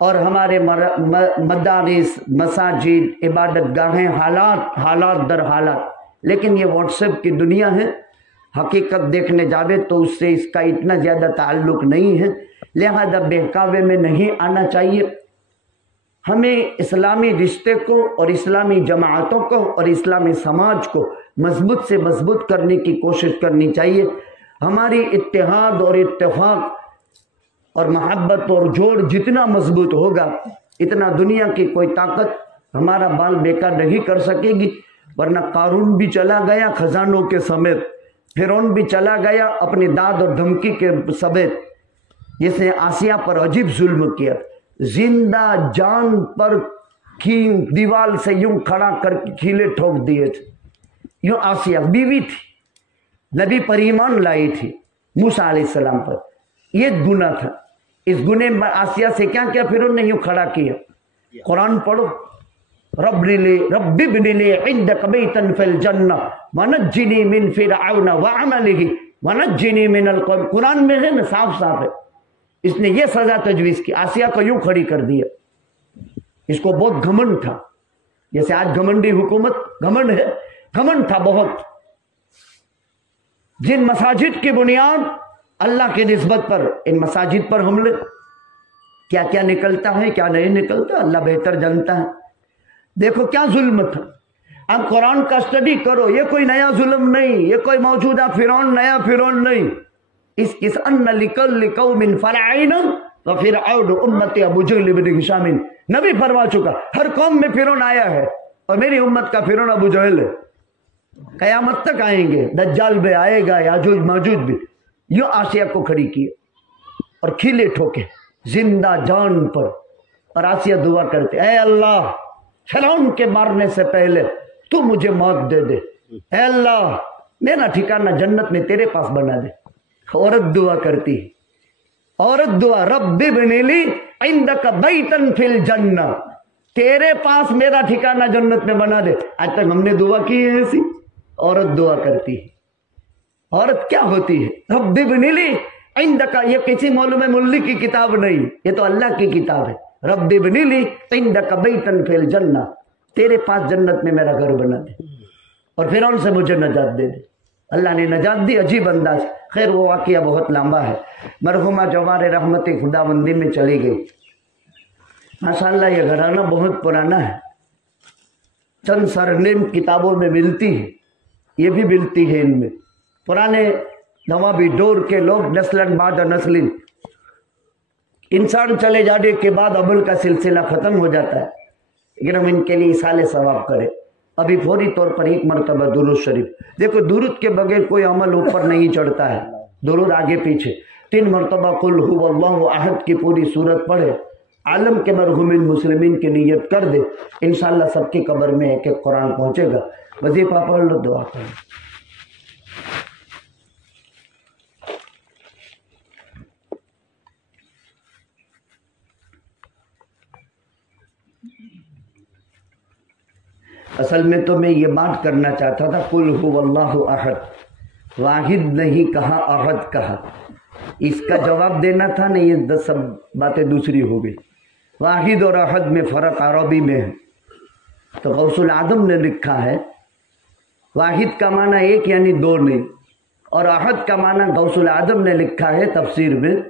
और हमारे मदारिस, मसाजिद, इबादत गाहें हालात दर हालात। लेकिन ये व्हाट्सएप की दुनिया है, हकीकत देखने जावे तो उससे इसका इतना ज़्यादा ताल्लुक़ नहीं है। लिहाजा बहकावे में नहीं आना चाहिए। हमें इस्लामी रिश्ते को और इस्लामी जमातों को और इस्लामी समाज को मजबूत से मजबूत करने की कोशिश करनी चाहिए। हमारी इत्तेहाद और इत्तेफाक और मोहब्बत और जोड़ जितना मजबूत होगा, इतना दुनिया की कोई ताकत हमारा बाल बेकार नहीं कर सकेगी। वरना कारून भी चला गया खजानों के समेत, फिरौन भी चला गया अपनी दाद और धमकी के समेत, जिसने आसिया पर अजीब जुल्म किया, जिंदा जान पर दीवार से यूं खड़ा कर खीले ठोक दिए थे। यूं आसिया बीवी थी, नबी पर ईमान लाई थी मूसा अलैहिस्सलाम पर, ये गुनाह था। इस गुने में आसिया से क्या किया फिर उन्होंने यूं खड़ा किया। कुरान पढ़ो, रब्बिब्निली इंदक बैतन फिल जन्नह वनज्जिनी मिन फिरऔन व अमलिही वनज्जिनी मिनल कौम। कुरान में है ना, साफ साफ है। इसने ये सजा तजवीज़ की, आसिया को यूं खड़ी कर दिया। इसको बहुत घमंड था, जैसे आज घमंडी हुकूमत, घमंड है, घमंड था बहुत। जिन मसाजिद की बुनियाद अल्लाह की निस्बत पर, इन मसाजिद पर हमले, क्या क्या निकलता है क्या नहीं निकलता अल्लाह बेहतर जानता है। देखो क्या जुल्म था। अब कुरान का स्टडी करो, ये कोई नया जुल्म नहीं, ये कोई मौजूदा फिरौन नया फिरौन नहीं। इस अन्न लिकल लिकौमिन फरआइन वफिरऔन उम्मती अबू जहल इब्न हिशाम, नबी फरमा चुका हर कौम में फिरौन आया है और मेरी उम्मत का फिरौन अबू जहल है। कयामत तक आएंगे, दज्जाल भी आएगा, याजूज माजूज भी। यूं आसिया को खड़ी किए और खिले ठोके जिंदा जान पर, और आसिया दुआ करते, ऐ अल्लाह फिरौन के मारने से पहले तू मुझे मौत दे दे, ऐ अल्लाह मेरा ठिकाना जन्नत में तेरे पास बना दे। औरत दुआ करती, औरत दुआ, रब्बी बनीली इंदका बैतन फिल जन्ना, तेरे पास मेरा ठिकाना जन्नत में बना दे। आज तक हमने दुआ की है ऐसी? औरत दुआ करती है। औरत क्या होती है? रब्बी बनीली इंदका, ये किसी मौलवी मुल्ली की किताब नहीं, ये तो अल्लाह की किताब है। रब्बी बनीली इंदका बैतन फिल जन्ना, तेरे पास जन्नत में मेरा घर बना दे और फिर उनसे मुझे नजात दे दे। अल्लाह ने नजात दी अजीब अंदाज। खैर वो वाकया बहुत लंबा है। मरहुमा जवार रहमत खुदाबंदी में चली गई। माशाअल्लाह ये घराना बहुत पुराना है, चंद सरनेम किताबों में मिलती है, ये भी मिलती है इनमें। पुराने नवाबी दौर के लोग नस्लन बाद नस्लिन, इंसान चले जाने के बाद अमल का सिलसिला खत्म हो जाता है, लेकिन हम इनके लिए इसाले सवाब करें। अभी फौरी तौर पर एक मरतबा दुरूद शरीफ, देखो दुरूद के बगैर कोई अमल ऊपर नहीं चढ़ता है, दुरूद आगे पीछे। 3 मरतबा कुल हुवल्लाहु अहद की पूरी सूरत पढ़े, आलम के मरहुमिन मुस्लिमीन की नीयत कर दे, इंशाअल्लाह सबकी कब्र में एक एक कुरान पहुंचेगा। वजीफा पढ़ लो, दुआ करो। असल में तो मैं ये बात करना चाहता था, कुल हुवल्लाहु अहद, वाहिद नहीं कहा, अहद कहा, इसका जवाब देना था ना, ये 10 सब बातें दूसरी हो गई। वाहिद और अहद में फ़र्क अरबी में है। तो गौसुल आदम ने लिखा है, वाहिद का माना एक यानी 2 नहीं, और अहद का माना गौसुल आदम ने लिखा है तफसीर में